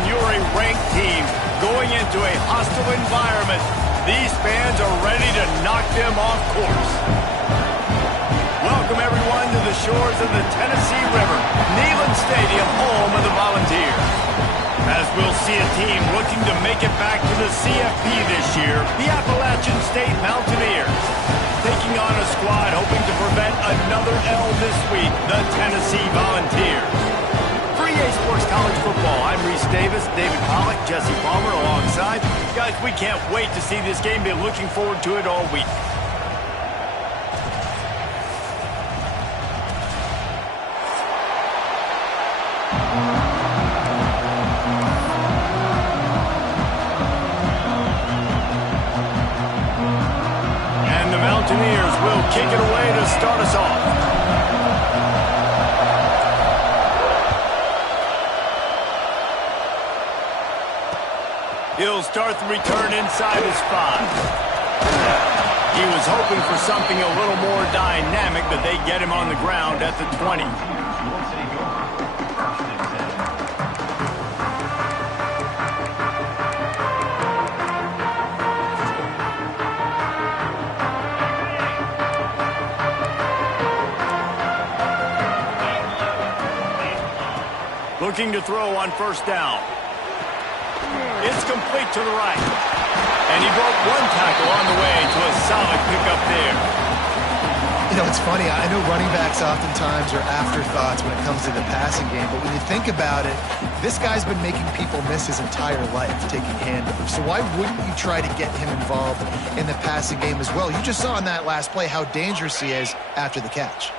when you're a ranked team going into a hostile environment, these fans are ready to knock them off course. Welcome, everyone, to the shores of the Tennessee River, Neyland Stadium, home of the Volunteers. As we'll see a team looking to make it back to the CFP this year, the Appalachian State Mountaineers. Taking on a squad hoping to prevent another L this week, the Tennessee Volunteers. For EA Sports College Football, I'm Reese Davis, David Pollack, Jesse Palmer alongside. Guys, we can't wait to see this game. Been looking forward to it all week. Mountaineers will kick it away to start us off. He'll start the return inside his 5. He was hoping for something a little more dynamic, but they get him on the ground at the 20. Looking to throw on first down. It's complete to the right. And he broke one tackle on the way to a solid pickup there. You know, it's funny. I know running backs oftentimes are afterthoughts when it comes to the passing game. But when you think about it, this guy's been making people miss his entire life taking handoffs. So why wouldn't you try to get him involved in the passing game as well? You just saw in that last play how dangerous he is after the catch.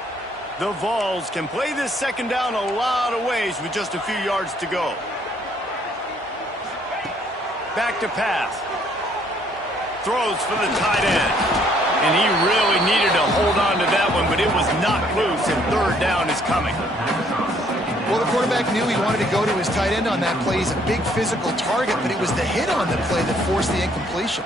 The Vols can play this second down a lot of ways with just a few yards to go. Back to pass. Throws for the tight end. And he really needed to hold on to that one, but it was knocked loose, and third down is coming. Well, the quarterback knew he wanted to go to his tight end on that play. He's a big physical target, but it was the hit on the play that forced the incompletion.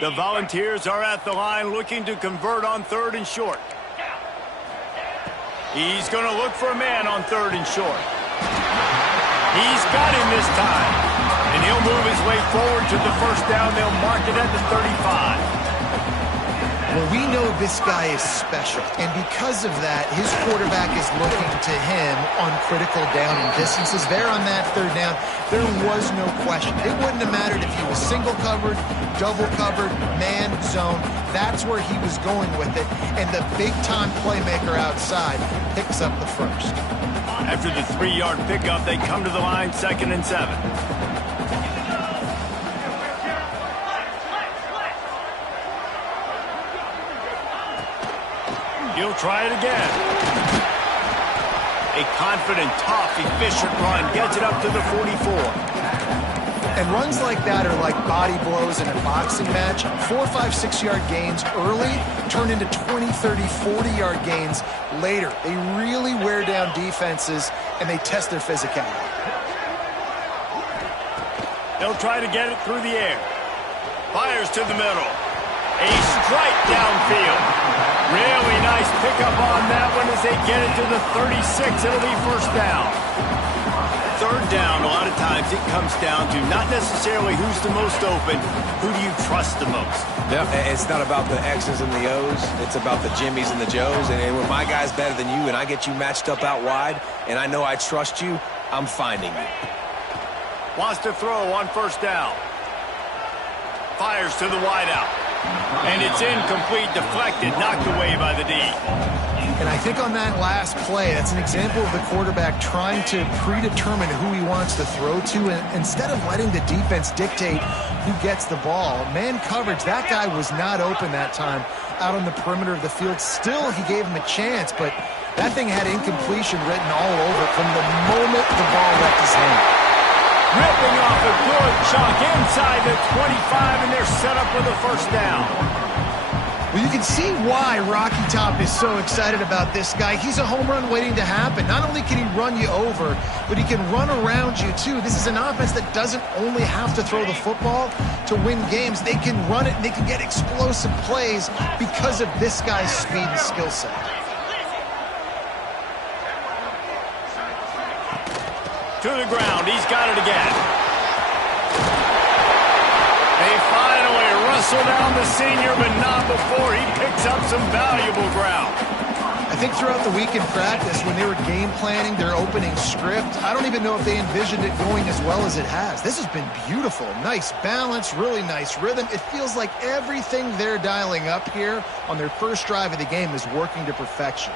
The Volunteers are at the line looking to convert on third and short. He's going to look for a man on third and short. He's got him this time. And he'll move his way forward to the first down. They'll mark it at the 35. Well, we know this guy is special, and because of that, his quarterback is looking to him on critical down and distances. There on that third down, there was no question. It wouldn't have mattered if he was single covered, double covered, man, zone. That's where he was going with it, and the big-time playmaker outside picks up the first. After the 3-yard pickup, they come to the line, 2nd and 7. He'll try it again. A confident, tough, efficient run gets it up to the 44. And runs like that are like body blows in a boxing match. 4, 5, 6-yard gains early turn into 20, 30, 40-yard gains later. They really wear down defenses, and they test their physicality. They'll try to get it through the air. Fires to the middle. A strike downfield. Really nice pickup on that one as they get it to the 36. It'll be first down. Third down, a lot of times it comes down to not necessarily who's the most open, who do you trust the most? Yeah, it's not about the X's and the O's. It's about the Jimmys and the Joes. And when my guy's better than you and I get you matched up out wide and I know I trust you, I'm finding you. Wants to throw on first down. Fires to the wideout. And it's incomplete, deflected, knocked away by the D. And I think on that last play, that's an example of the quarterback trying to predetermine who he wants to throw to, and instead of letting the defense dictate who gets the ball. Man coverage, that guy was not open that time out on the perimeter of the field. Still, he gave him a chance, but that thing had incompletion written all over it from the moment the ball left his hand. Ripping off a good chunk inside the 25, and they're set up for the first down. Well, you can see why Rocky Top is so excited about this guy. He's a home run waiting to happen. Not only can he run you over, but he can run around you, too. This is an offense that doesn't only have to throw the football to win games. They can run it, and they can get explosive plays because of this guy's speed and skill set. To the ground. He's got it again. They finally wrestle down the senior, but not before he picks up some valuable ground. I think throughout the week in practice, when they were game planning their opening script, I don't even know if they envisioned it going as well as it has. This has been beautiful. Nice balance, really nice rhythm. It feels like everything they're dialing up here on their first drive of the game is working to perfection.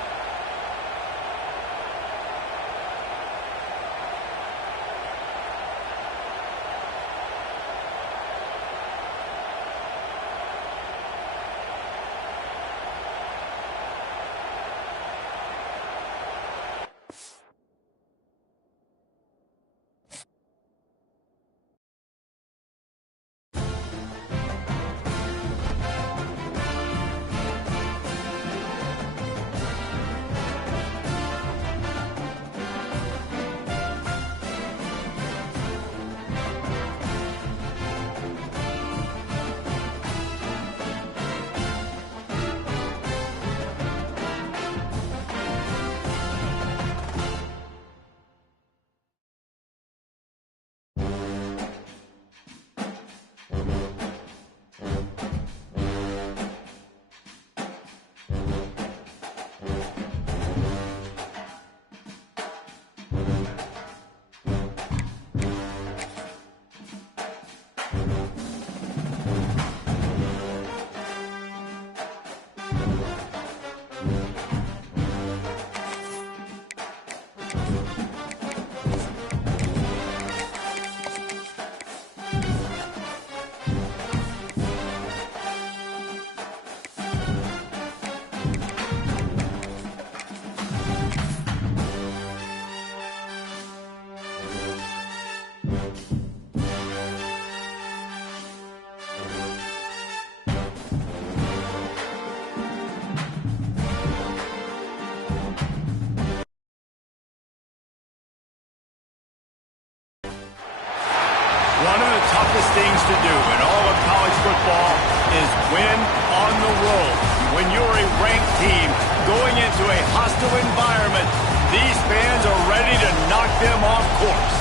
One of the toughest things to do in all of college football is win on the road. When you're a ranked team going into a hostile environment, these fans are ready to knock them off course.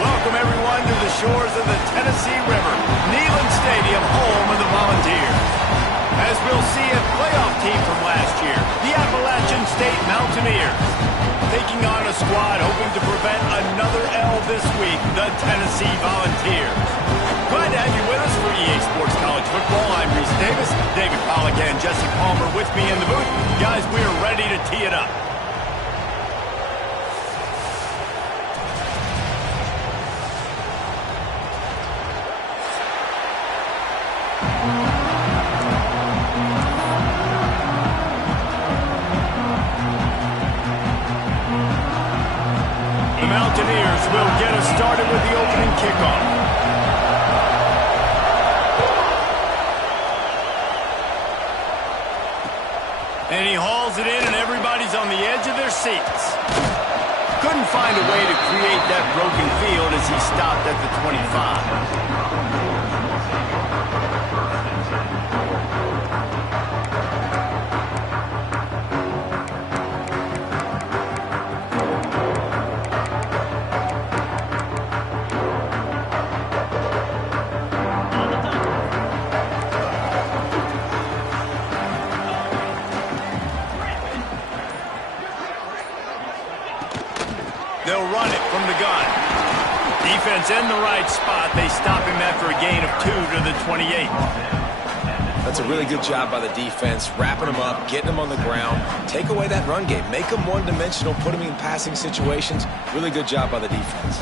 Welcome, everyone, to the shores of the Tennessee River, Neyland Stadium, home of the Volunteers. As we'll see a playoff team from last year, the Appalachian State Mountaineers, taking on a squad hoping to prevent another L this week, the Tennessee Volunteers. Glad to have you with us for EA Sports College Football. I'm Reese Davis, David Pollack and Jesse Palmer with me in the booth. Guys, we are ready to tee it up. The Mountaineers will get us started with the opening kickoff. And he hauls it in, and everybody's on the edge of their seats. Couldn't find a way to create that broken field as he stopped at the 25. They'll run it from the gun. Defense in the right spot. They stop him after a gain of 2 to the 28. That's a really good job by the defense, wrapping him up, getting him on the ground. Take away that run game. Make him one-dimensional, put him in passing situations. Really good job by the defense.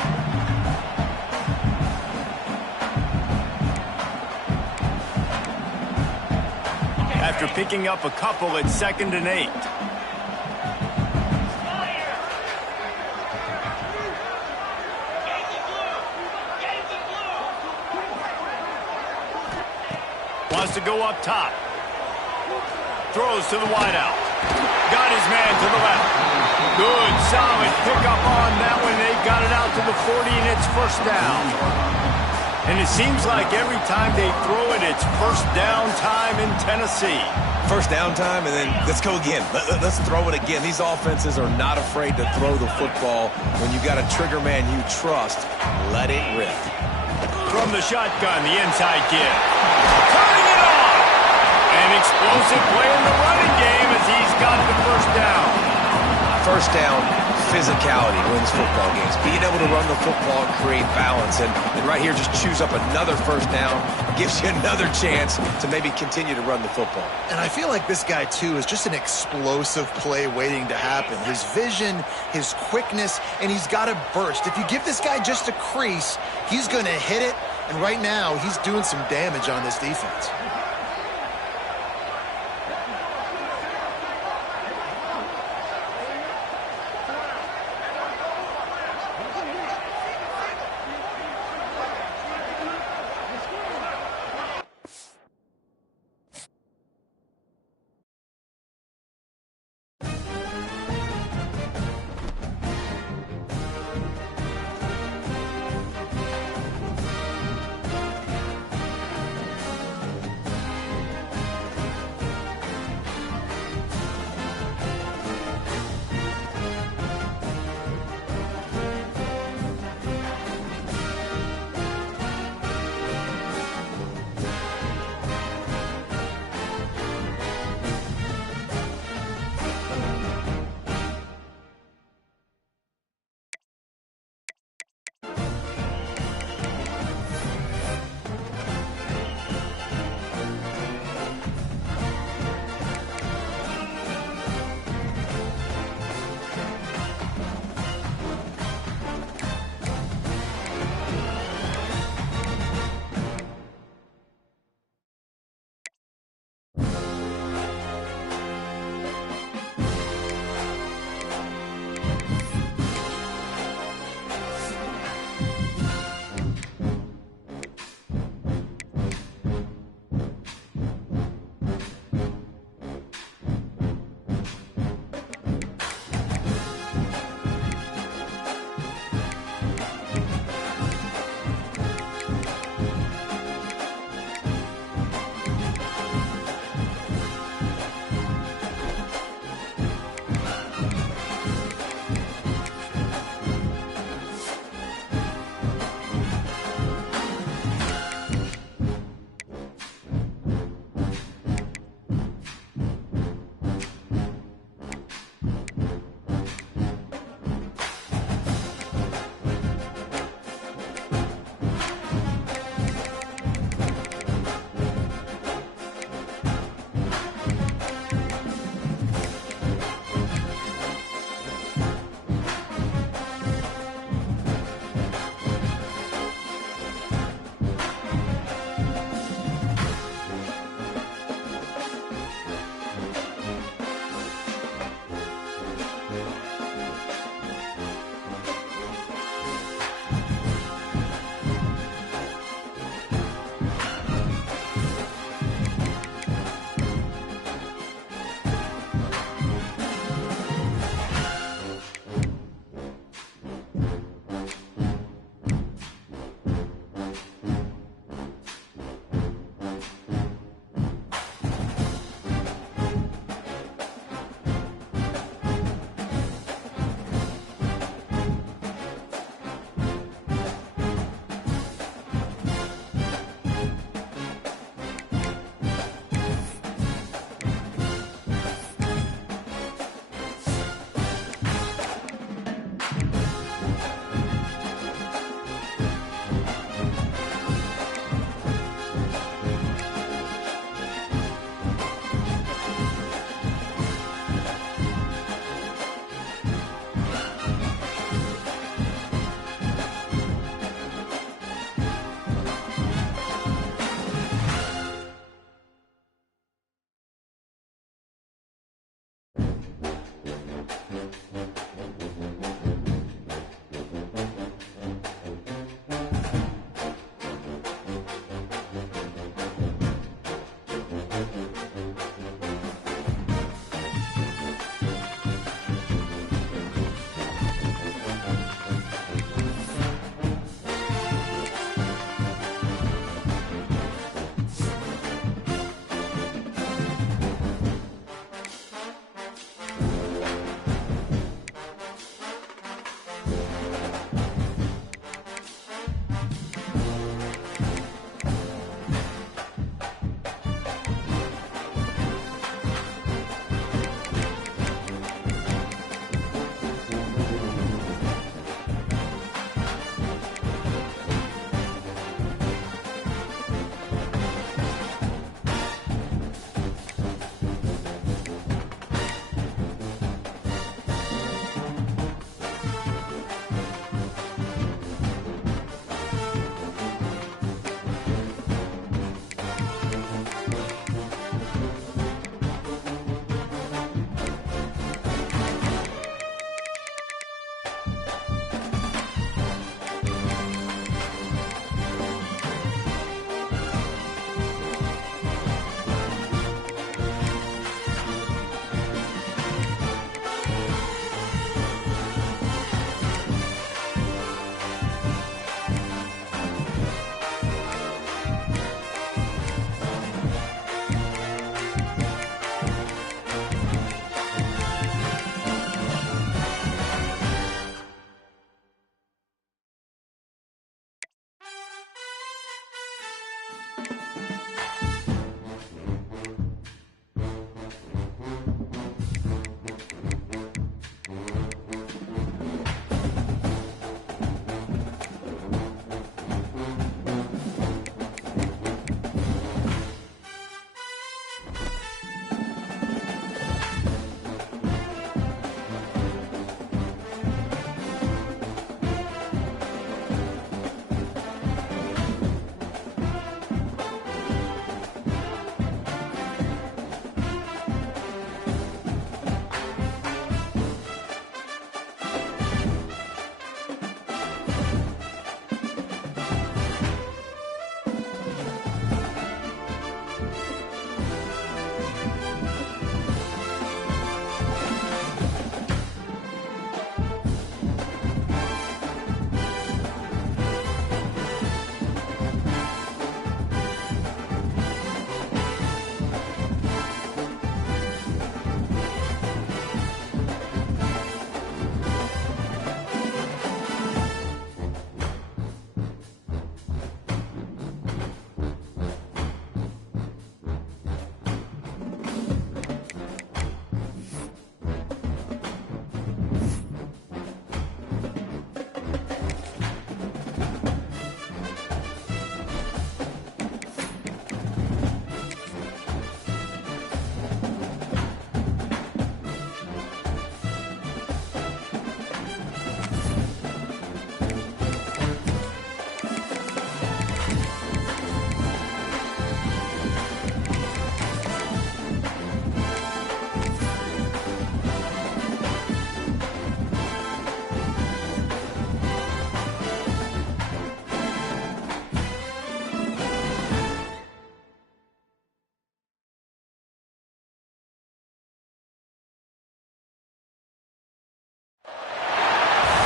After picking up a couple at 2nd and 8. Wants to go up top. Throws to the wideout. Got his man to the left. Good, solid pickup on that one. They got it out to the 40, and it's first down. And it seems like every time they throw it, it's first down time in Tennessee. First down time, and then let's go again. Let's throw it again. These offenses are not afraid to throw the football. When you got a trigger man you trust, let it rip. From the shotgun, the inside give. Cutting it off! An explosive play in the running game as he's got the first down. First down, physicality wins football games. Being able to run the football and create balance. And right here, just choose up another first down. Gives you another chance to maybe continue to run the football. And I feel like this guy, too, is just an explosive play waiting to happen. His vision, his quickness, and he's got a burst. If you give this guy just a crease, he's going to hit it. And right now, he's doing some damage on this defense.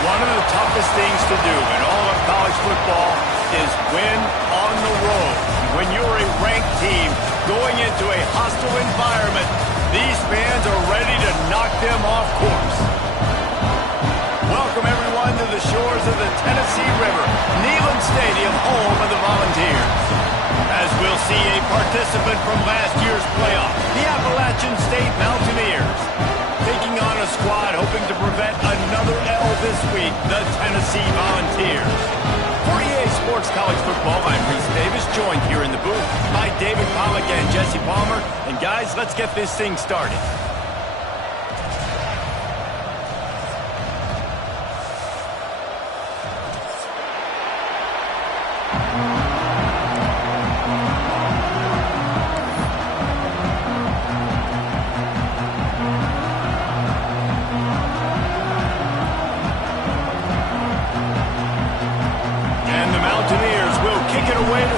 One of the toughest things to do in all of college football is win on the road. When you're a ranked team going into a hostile environment, these fans are ready to knock them off course. Welcome, everyone, to the shores of the Tennessee River, Neyland Stadium, home of the Volunteers. As we'll see a participant from last year's playoff, the Appalachian State Mountaineers, taking on a squad hoping to prevent another L this week, the Tennessee Volunteers. For EA Sports College Football, I'm Reese Davis, joined here in the booth by David Pollack and Jesse Palmer. And guys, let's get this thing started.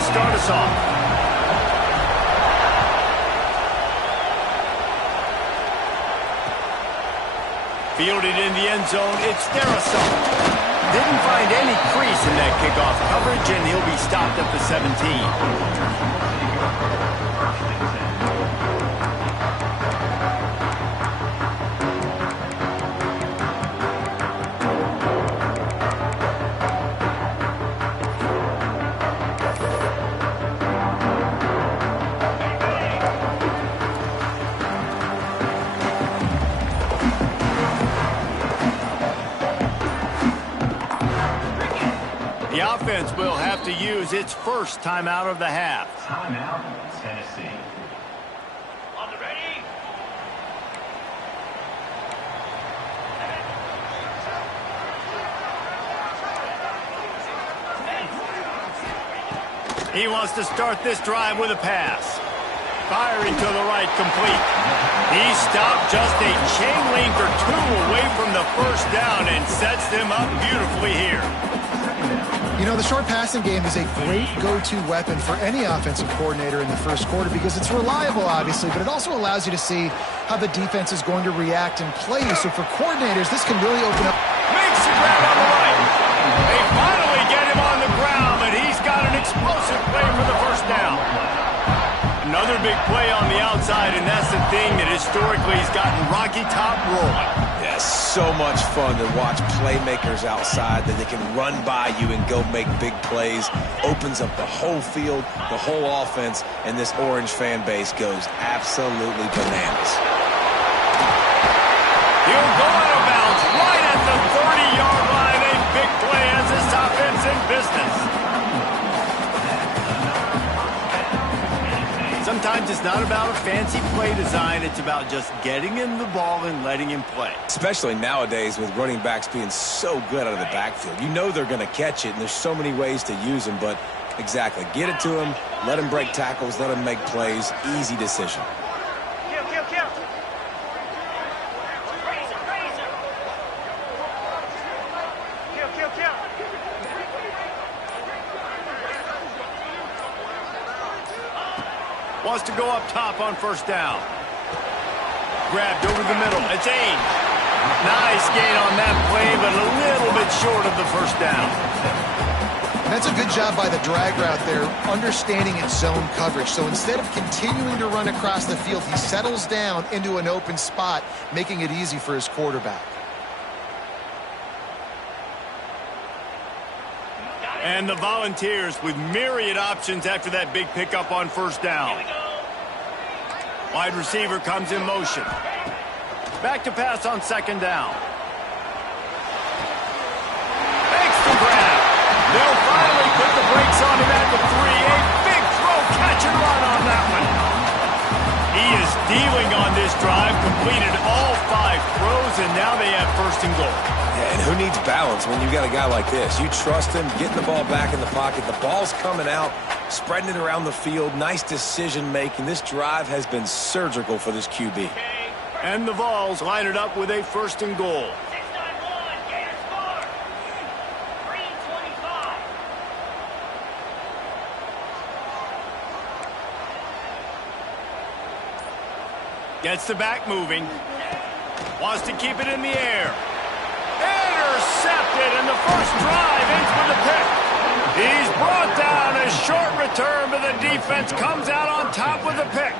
Start us off. Fielded in the end zone, it's Darasol. Didn't find any crease in that kickoff coverage, and he'll be stopped at the 17. The offense will have to use its first timeout of the half. Timeout, Tennessee. On the ready. He wants to start this drive with a pass. Firing to the right, complete. He stopped just a chain link or two away from the first down and sets them up beautifully here. You know, the short passing game is a great go-to weapon for any offensive coordinator in the first quarter because it's reliable, obviously, but it also allows you to see how the defense is going to react and play. So for coordinators, this can really open up. Makes the grab on the right. They finally get him on the ground, but he's got an explosive play for the first down. Another big play on the outside, and that's the thing that historically has gotten Rocky Top rolling. Yeah, Yeah, so much fun to watch playmakers outside that they can run by you and go make big plays. Opens up the whole field, the whole offense, and this Orange fan base goes absolutely bananas. He'll go out of bounds right at the 30-yard line. A big play as this offense in business. Sometimes it's not about a fancy play design. It's about just getting him the ball and letting him play. Especially nowadays with running backs being so good out of the backfield. You know they're going to catch it, and there's so many ways to use them. But exactly, get it to him, let him break tackles, let him make plays. Easy decision. Wants to go up top on first down. Grabbed over the middle. It's Ainge. Nice gain on that play, but a little bit short of the first down. That's a good job by the drag route there, understanding its zone coverage. So instead of continuing to run across the field, he settles down into an open spot, making it easy for his quarterback. And the Volunteers with myriad options after that big pickup on first down. Wide receiver comes in motion. Back to pass on second down. Makes the grab. They'll finally put the brakes on him at the 3. A big throw, catch and run on that one. He is dealing on this drive, completed all 5 throws, and now they have first and goal. Yeah, and who needs balance when you got a guy like this? You trust him, getting the ball back in the pocket. The ball's coming out, spreading it around the field. Nice decision-making. This drive has been surgical for this QB. And the Vols line it up with a first and goal. 691, gain of score. 325. Gets the back moving. Wants to keep it in the air. Intercepted, and the first drive ends with a pick. He's brought down. A short return, but the defense comes out on top with a pick.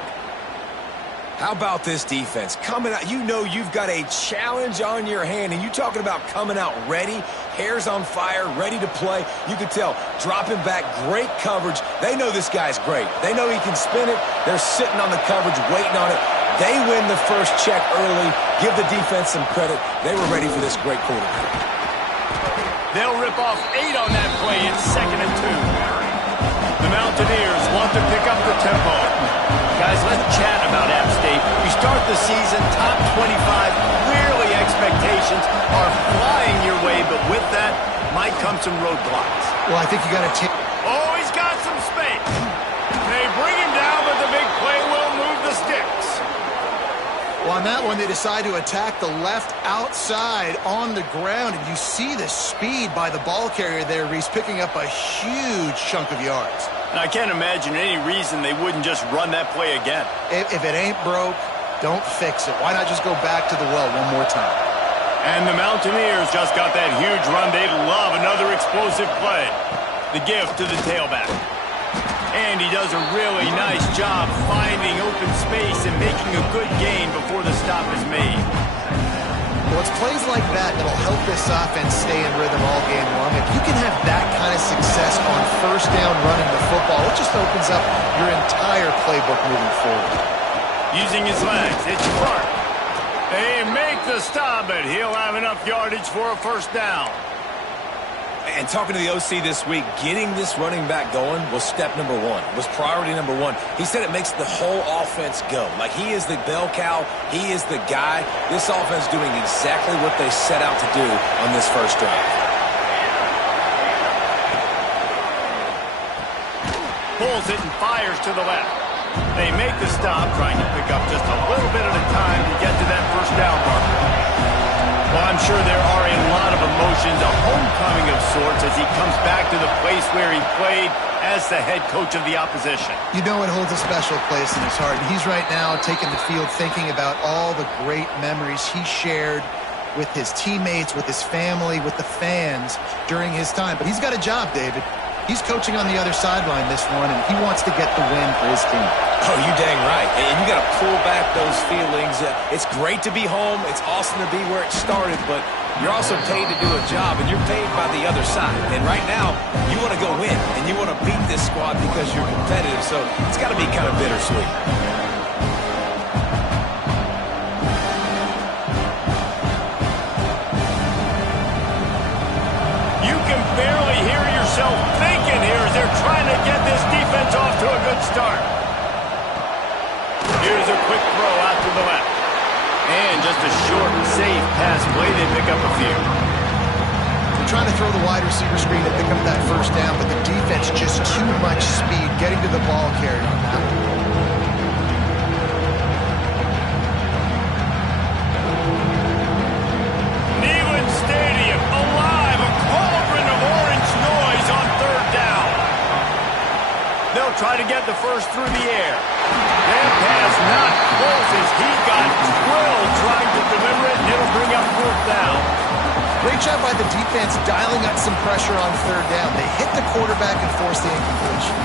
How about this defense? Coming out, you know you've got a challenge on your hand, and you talking about coming out ready, hairs on fire, ready to play. You can tell, dropping back, great coverage. They know this guy's great. They know he can spin it. They're sitting on the coverage, waiting on it. They win the first check early. Give the defense some credit. They were ready for this great quarterback. They'll rip off 8 on that play. It's 2nd and 2. The Mountaineers want to pick up the tempo. Guys, let's chat about App State. We start the season top 25. Clearly expectations are flying your way, but with that might come some roadblocks. Well, I think you got to take... Oh, he's got some space. They bring him down, but the big play will move the sticks. Well, on that one, they decide to attack the left outside on the ground, and you see the speed by the ball carrier there. He's picking up a huge chunk of yards. And I can't imagine any reason they wouldn't just run that play again. If it ain't broke, don't fix it. Why not just go back to the well one more time? And the Mountaineers just got that huge run. They love another explosive play. The gift to the tailback. And he does a really nice job finding open space and making a good gain before the stop is made. Well, it's plays like that that'll help this offense stay in rhythm all game long. If you can have that kind of success on first down running the football, it just opens up your entire playbook moving forward. Using his legs, it's Clark. They make the stop, but he'll have enough yardage for a first down. And talking to the OC this week, getting this running back going was step number 1, was priority number 1. He said it makes the whole offense go. Like, he is the bell cow. He is the guy. This offense doing exactly what they set out to do on this first drive. Pulls it and fires to the left. They make the stop, trying to pick up just a little bit at a time to get to that first down marker. Well, I'm sure there are a lot of emotions, a homecoming of sorts as he comes back to the place where he played as the head coach of the opposition. You know it holds a special place in his heart. And he's right now taking the field thinking about all the great memories he shared with his teammates, with his family, with the fans during his time. But he's got a job, David. He's coaching on the other sideline this one, and he wants to get the win for his team. Oh, you dang right. And you got to pull back those feelings. It's great to be home. It's awesome to be where it started, but you're also paid to do a job, and you're paid by the other side. And right now, you want to go win, and you want to beat this squad because you're competitive, so it's got to be kind of bittersweet. You can barely hear yourself thinking here as they're trying to get this defense off to a good start. Here's a quick throw out to the left. And just a short, safe pass play. They pick up a few. They're trying to throw the wide receiver screen to pick up that first down, but the defense just too much speed getting to the ball carrier on that one. Neyland Stadium alive. A cauldron of orange noise on third down. They'll try to get the first through the air. That pass not close as he got drilled trying to deliver it, and it'll bring up fourth down. Great job by the defense dialing up some pressure on third down. They hit the quarterback and forced the incompletion.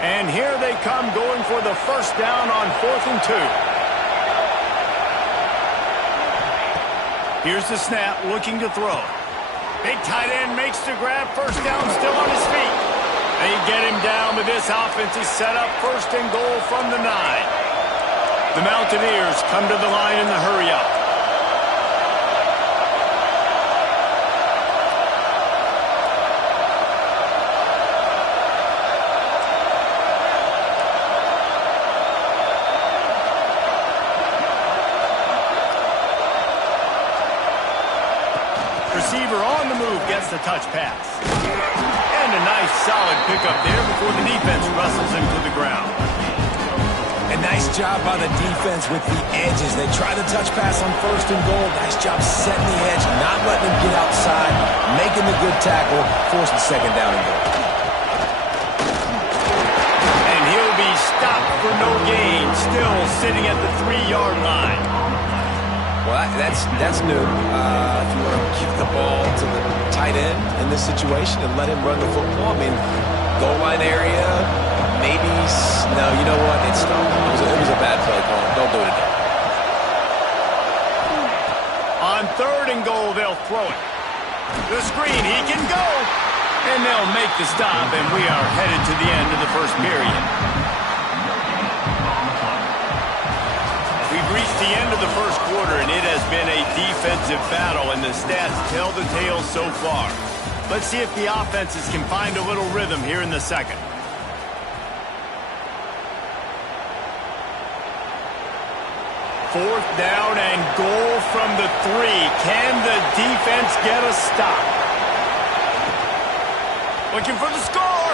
And here they come going for the first down on 4th and 2. Here's the snap, looking to throw. Big tight end makes the grab, first down, still on his feet. They get him down, but this offense is set up first and goal from the 9. The Mountaineers come to the line in the hurry-up. Receiver on the move gets the touch pass. And a nice solid pickup there before the defense wrestles him to the ground. A nice job by the defense with the edges. They try the touch pass on first and goal. Nice job setting the edge, not letting him get outside, making the good tackle, forcing second down and goal. And he'll be stopped for no gain, still sitting at the 3-yard line. Well, that's new. If you want to keep the ball to the tight end in this situation and let him run the football, I mean, goal line area, maybe. No, you know what? It's not. It was a bad play call. Don't do it again. On 3rd and goal, they'll throw it. The screen, he can go. And they'll make the stop, and we are headed to the end of the first period. We've reached the end of the first quarter, and it has been a defensive battle, and the stats tell the tale so far. Let's see if the offenses can find a little rhythm here in the second. Fourth down and goal from the 3. Can the defense get a stop? Looking for the score.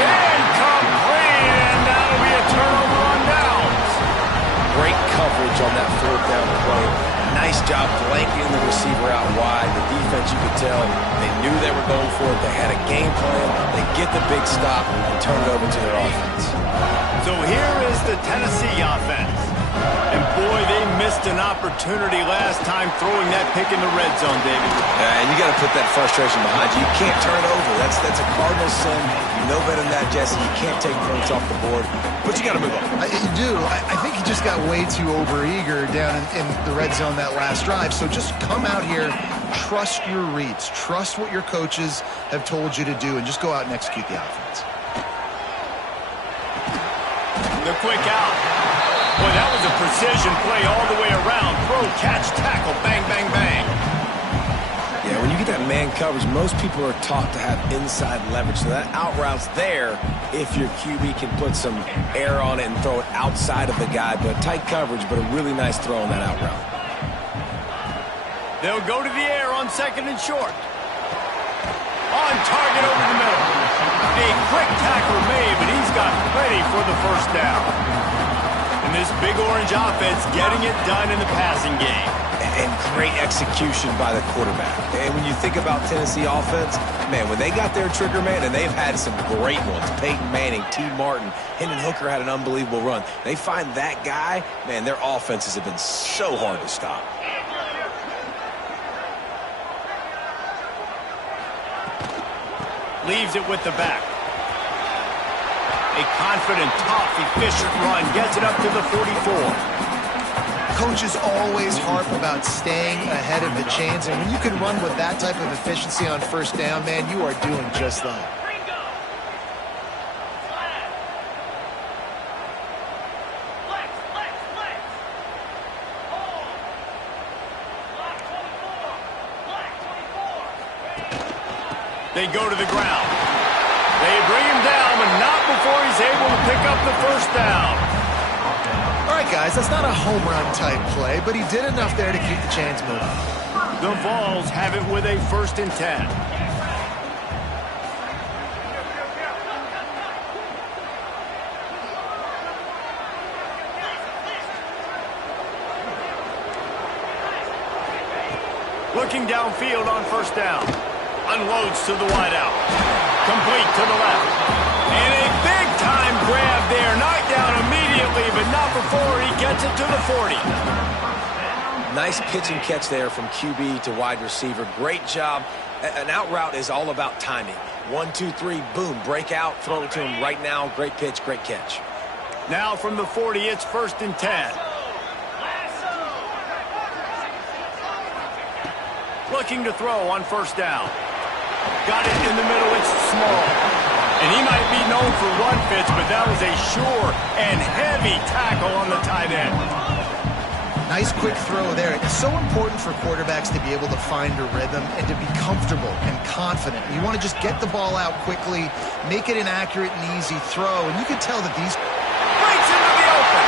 Incomplete, and that'll be a turnover on downs. Great coverage on that fourth down play. Nice job blanketing the receiver out wide. The defense, you could tell, they knew they were going for it. They had a game plan. They get the big stop and turn it over to their offense. So here is the Tennessee offense. And boy, they missed an opportunity last time throwing that pick in the red zone, David. And you got to put that frustration behind you. You can't turn it over. That's a cardinal sin. You know better than that, Jesse. You can't take points off the board. But you got to move on. You do. I think he just got way too overeager down in the red zone that last drive. So just come out here, trust your reads, trust what your coaches have told you to do, and just go out and execute the offense. The quick out. Boy, that was a precision play all the way around. Throw, catch, tackle, bang, bang, bang. Yeah, when you get that man coverage, most people are taught to have inside leverage. So that out route's there if your QB can put some air on it and throw it outside of the guy. But tight coverage, but a really nice throw on that out route. They'll go to the air on 2nd and short. On target over the middle. A quick tackle made, but he's got plenty for the first down. And this Big Orange offense getting it done in the passing game. And great execution by the quarterback. And when you think about Tennessee offense, man, when they got their trigger man, and they've had some great ones, Peyton Manning, T. Martin, Hendon Hooker had an unbelievable run. They find that guy, man, their offenses have been so hard to stop. Leaves it with the back. A confident, tough, efficient run gets it up to the 44. Coaches always harp about staying ahead of the chains, and when you can run with that type of efficiency on first down, man, you are doing just that. They go to the ground. They bring him down, but not before he's able to pick up the first down. All right, guys, that's not a home run type play, but he did enough there to keep the chains moving. The Vols have it with a 1st and 10. Looking downfield on first down. Unloads to the wideout. Complete to the left. And a big-time grab there. Knocked down immediately, but not before he gets it to the 40. Nice pitch and catch there from QB to wide receiver. Great job. An out route is all about timing. 1, 2, 3, boom, break out, throw it to him right now. Great pitch, great catch. Now from the 40, it's 1st and 10. Looking to throw on first down. Got it in the middle, it's small. And he might be known for run fits, but that was a sure and heavy tackle on the tight end. Nice quick throw there. It's so important for quarterbacks to be able to find a rhythm and to be comfortable and confident. You want to just get the ball out quickly, make it an accurate and easy throw, and you can tell that these... Breaks into the open.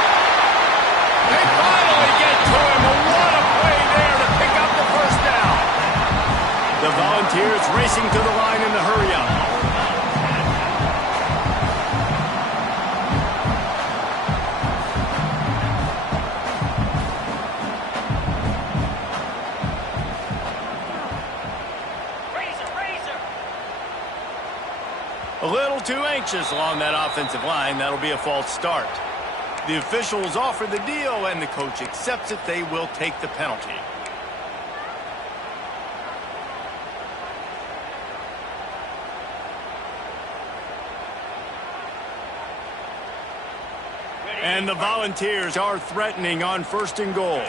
They finally get to him, and what a play there to pick up the first down. The Volunteers racing to the line in the hurry-up. A little too anxious along that offensive line. That'll be a false start. The officials offer the deal, and the coach accepts it. They will take the penalty. And the Volunteers are threatening on 1st and goal.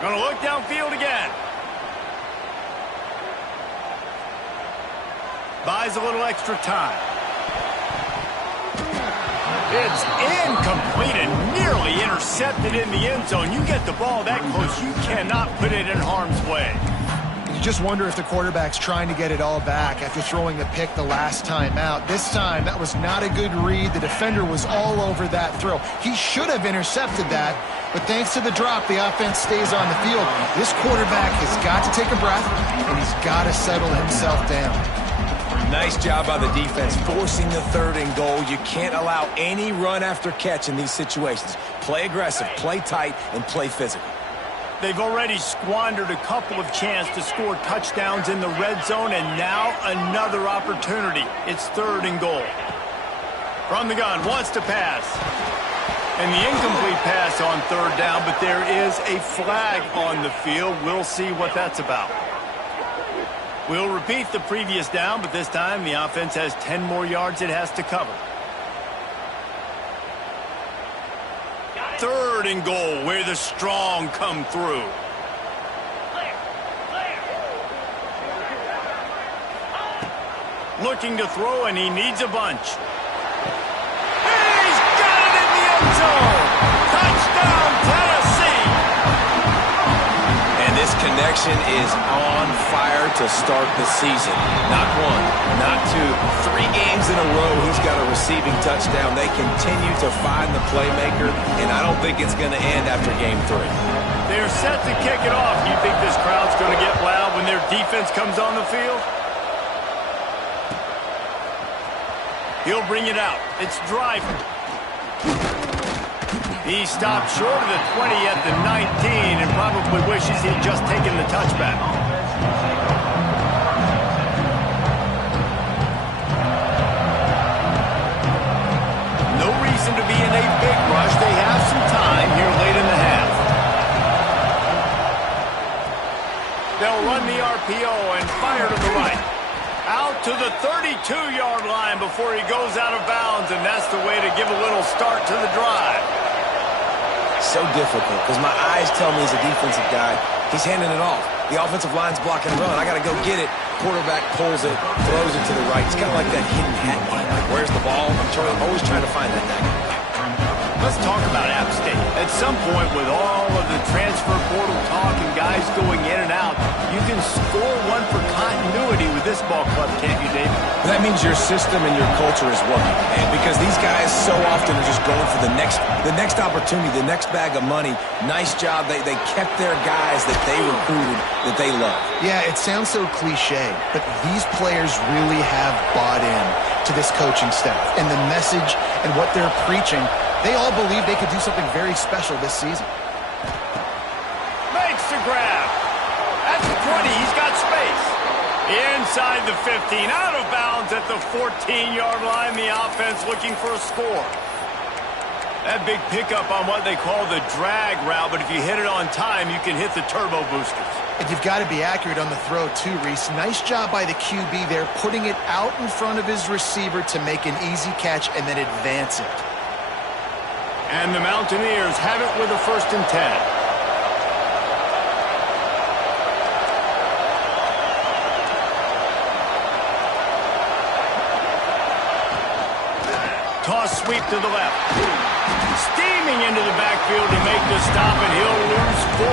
Gonna look downfield again. Buys a little extra time. It's incomplete and nearly intercepted in the end zone. You get the ball that close, you cannot put it in harm's way. You just wonder if the quarterback's trying to get it all back after throwing a pick the last time out. This time, that was not a good read. The defender was all over that throw. He should have intercepted that, but thanks to the drop, the offense stays on the field. This quarterback has got to take a breath, and he's got to settle himself down. Nice job by the defense, forcing the 3rd and goal. You can't allow any run after catch in these situations. Play aggressive, play tight, and play physical. They've already squandered a couple of chances to score touchdowns in the red zone, and now another opportunity. It's 3rd and goal. From the gun, wants to pass. And the incomplete pass on 3rd down, but there is a flag on the field. We'll see what that's about. We'll repeat the previous down, but this time the offense has 10 more yards it has to cover. 3rd and goal, where the strong come through. Looking to throw, and he needs a bunch. He's got it in the end zone! Touchdown, Tennessee! And this connection is on fire to start the season. Not 1, not 2, 3 games in a row he's got a receiving touchdown. They continue to find the playmaker, and I don't think it's going to end after game 3. They're set to kick it off. You think this crowd's going to get loud when their defense comes on the field? He'll bring it out. It's Driver. He stopped short of the 20 at the 19 and probably wishes he'd just taken the touchback. No reason to be in a big rush. They have some time here late in the half. They'll run the RPO and fire to the right. Out to the 32-yard line before he goes out of bounds, and that's the way to give a little start to the drive. So difficult because my eyes tell me he's a defensive guy. He's handing it off. The offensive line's blocking run. I got to go get it. Quarterback pulls it, throws it to the right. It's kind of like that hidden hat game. Like, where's the ball? I'm always trying to find that guy. Let's talk about App State. At some point, with all of the transfer portal talk and guys going in and out, you can score one for continuity with this ball club, can't you, David? That means your system and your culture is working, man, because these guys so often are just going for the next opportunity, the next bag of money. Nice job. They kept their guys that they recruited, that they love. Yeah, it sounds so cliche, but these players really have bought in to this coaching staff and the message and what they're preaching. They all believe they could do something very special this season. Makes the grab. At the 20, he's got space. Inside the 15, out of bounds at the 14-yard line. The offense looking for a score. That big pickup on what they call the drag route, but if you hit it on time, you can hit the turbo boosters. And you've got to be accurate on the throw too, Reese. Nice job by the QB there, putting it out in front of his receiver to make an easy catch and then advance it. And the Mountaineers have it with a 1st and 10. Toss sweep to the left. Steaming into the backfield to make the stop, and he'll lose 4.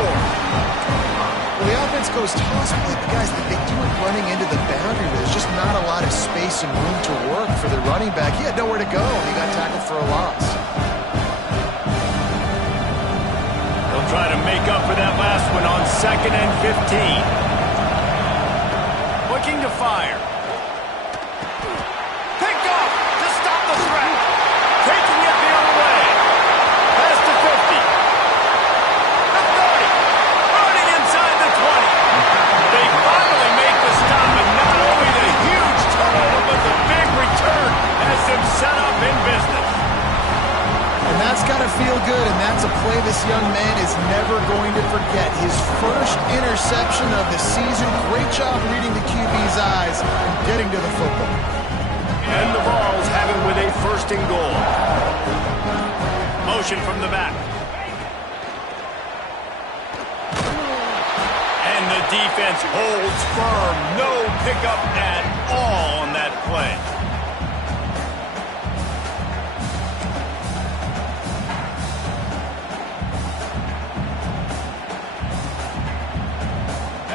Well, the offense goes toss play, but guys, they do it running into the boundary. There's just not a lot of space and room to work for the running back. He had nowhere to go, and he got tackled for a loss. They'll try to make up for that last one on 2nd and 15. Looking to fire. Picked off to stop the threat. Taking it the other way. Past the 50. The 30. Running inside the 20. They finally make the stop, and not only the huge turnover, but the big return has them set up in business. And that's got to feel good, and that's a play this young man is never going to forget. His first interception of the season. Great job reading the QB's eyes and getting to the football. And the Vols have it with a 1st and goal. Motion from the back. And the defense holds firm. No pickup at all on that play.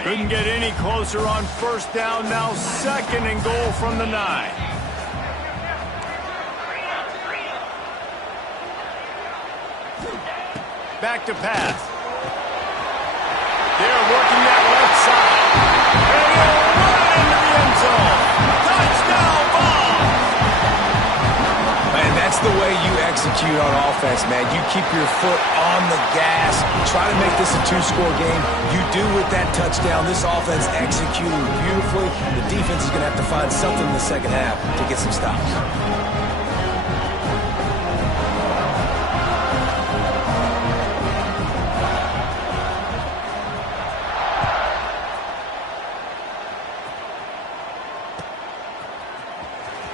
Couldn't get any closer on 1st down. Now 2nd and goal from the 9. Back to pass. They're working that left side. And he'll run into the end zone. Touchdown, Vols! Man, that's the way you execute on offense, man. You keep your foot on the gas. Try to make this a 2-score game. You do with that touchdown. This offense executing beautifully. The defense is going to have to find something in the second half to get some stops.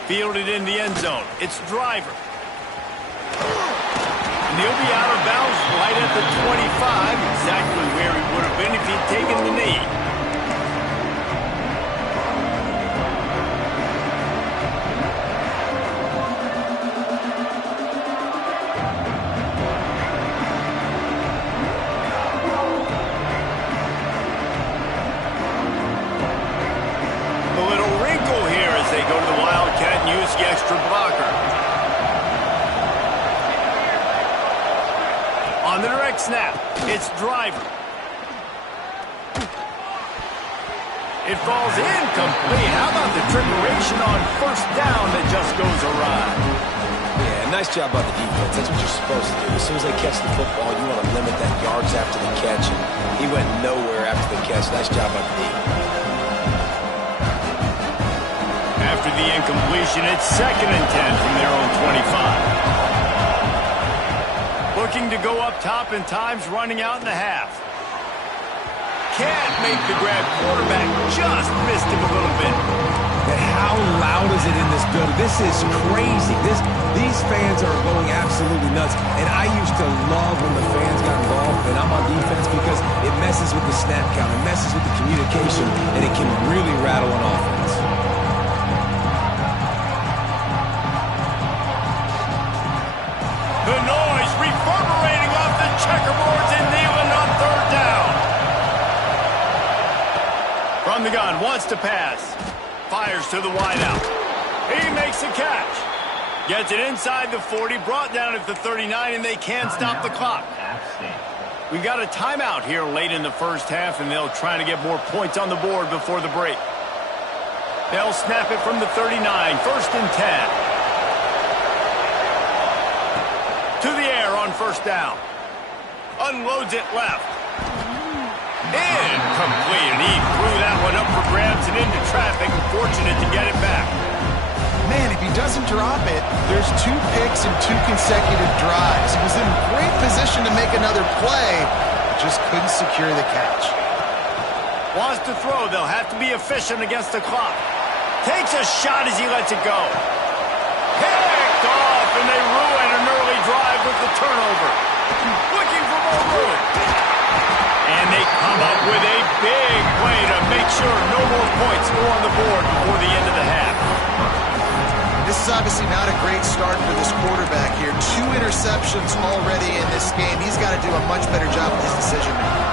Fielded in the end zone. It's Driver. And he'll be out of bounds right at the 25, exactly where he would have been if he'd taken the knee. They go to the Wildcat and use the extra blocker. On the direct snap, it's Driver. It falls incomplete. How about the trickeration on first down that just goes awry? Yeah, nice job by the defense. That's what you're supposed to do. As soon as they catch the football, you want to limit that yards after the catch. And he went nowhere after the catch. Nice job by the defense. After the incompletion, it's 2nd and 10 from their own 25. Looking to go up top, and time's running out in the half. Can't make the grab. Quarterback just missed him a little bit. And how loud is it in this building? This is crazy. These fans are going absolutely nuts. And I used to love when the fans got involved, and I'm on defense, because it messes with the snap count, it messes with the communication, and it can really rattle an offense. The noise reverberating off the checkerboards and kneeling on 3rd down. From the gun, wants to pass. Fires to the wideout. He makes the catch. Gets it inside the 40, brought down at the 39, and they can't stop the clock. We got a timeout here late in the first half, and they'll try to get more points on the board before the break. They'll snap it from the 39, 1st and 10. To the air on first down. Unloads it left. Incomplete, and he threw that one up for grabs and into traffic. Fortunate to get it back. Man, if he doesn't drop it, there's 2 picks and 2 consecutive drives. He was in great position to make another play, just couldn't secure the catch. Wants to throw. They'll have to be efficient against the clock. Takes a shot as he lets it go. Picked off, and they ruin an early drive with the turnover. Looking for more room. And they come up with a big play to make sure no more points go on the board before the end of the half. This is obviously not a great start for this quarterback here. 2 interceptions already in this game. He's got to do a much better job with his decision making.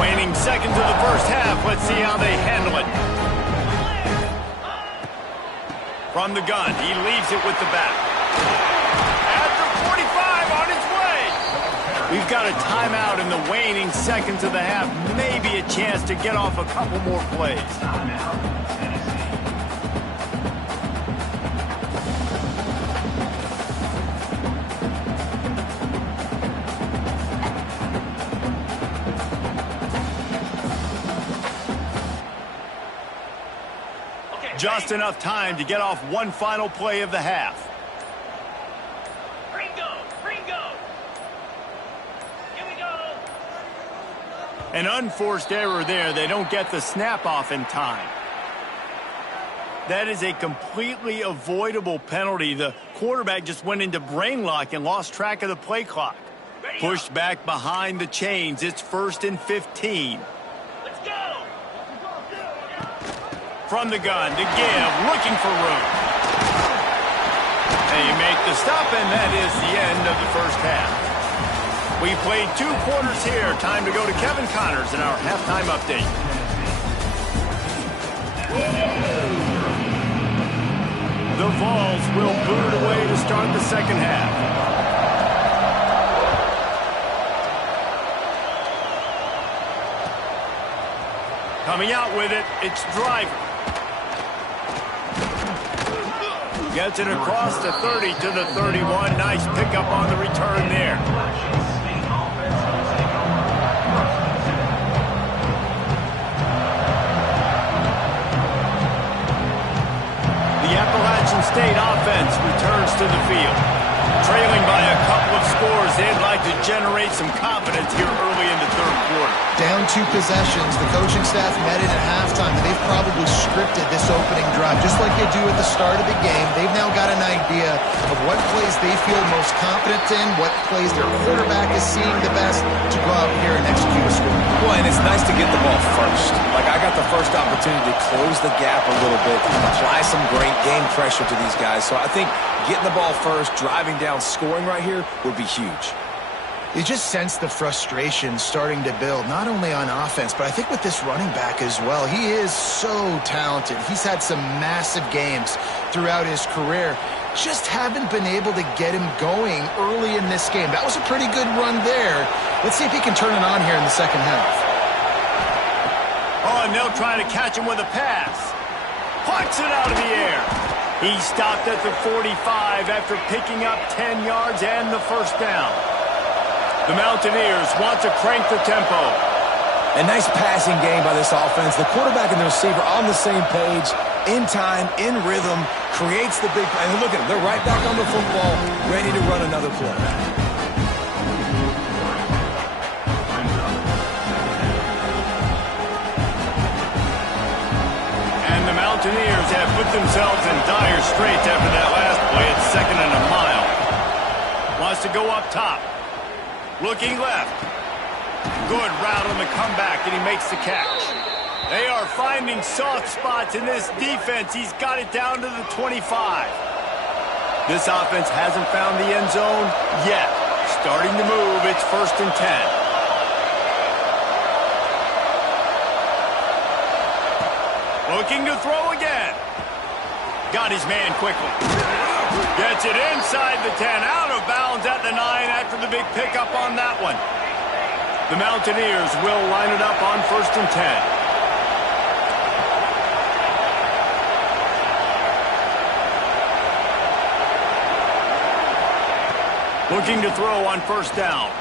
Waning seconds of the first half. Let's see how they handle it. From the gun, he leaves it with the back. After 45, on his way. We've got a timeout in the waning seconds of the half. Maybe a chance to get off a couple more plays. Just enough time to get off one final play of the half. Ringo! Here we go! An unforced error there. They don't get the snap off in time. That is a completely avoidable penalty. The quarterback just went into brain lock and lost track of the play clock. Pushed back behind the chains. It's 1st and 15. Let's go! From the gun to give, looking for room. They make the stop, and that is the end of the first half. We played 2 quarters here. Time to go to Kevin Connors in our halftime update. The Vols will boot it away to start the second half. Coming out with it, it's Driver. Gets it across the 30 to the 31. Nice pickup on the return there. The Appalachian State offense returns to the field. Trailing by a couple of scores, they'd like to generate some confidence here early in the third quarter. Down 2 possessions. The coaching staff met in at halftime, and they've probably scripted this opening drive, just like they do at the start of the game. They've now got an idea of what plays they feel most confident in, what plays their quarterback is seeing the best to go out here and execute a score. Well, and it's nice to get the ball first. Like, I got the first opportunity to close the gap a little bit, apply some great game pressure to these guys. So I think getting the ball first, driving down, scoring right here would be huge. You just sense the frustration starting to build, not only on offense, but I think with this running back as well. He is so talented. He's had some massive games throughout his career. just haven't been able to get him going early in this game. That was a pretty good run there. Let's see if he can turn it on here in the second half. Oh, and they'll try to catch him with a pass. Punts it out of the air. He stopped at the 45 after picking up 10 yards and the first down. The Mountaineers want to crank the tempo. A nice passing game by this offense. The quarterback and the receiver on the same page, in time, in rhythm, creates the big play. And look at them. They're right back on the football, ready to run another play. And the Mountaineers have put themselves in dire straits after that last play at 2nd and a mile. Wants to go up top. Looking left. Good route on the comeback, and he makes the catch. They are finding soft spots in this defense. He's got it down to the 25. This offense hasn't found the end zone yet. Starting to move, it's 1st and 10. Looking to throw again. Got his man quickly. Gets it inside the 10, out of bounds at the 9 after the big pickup on that one. The Mountaineers will line it up on 1st and 10. Looking to throw on 1st down.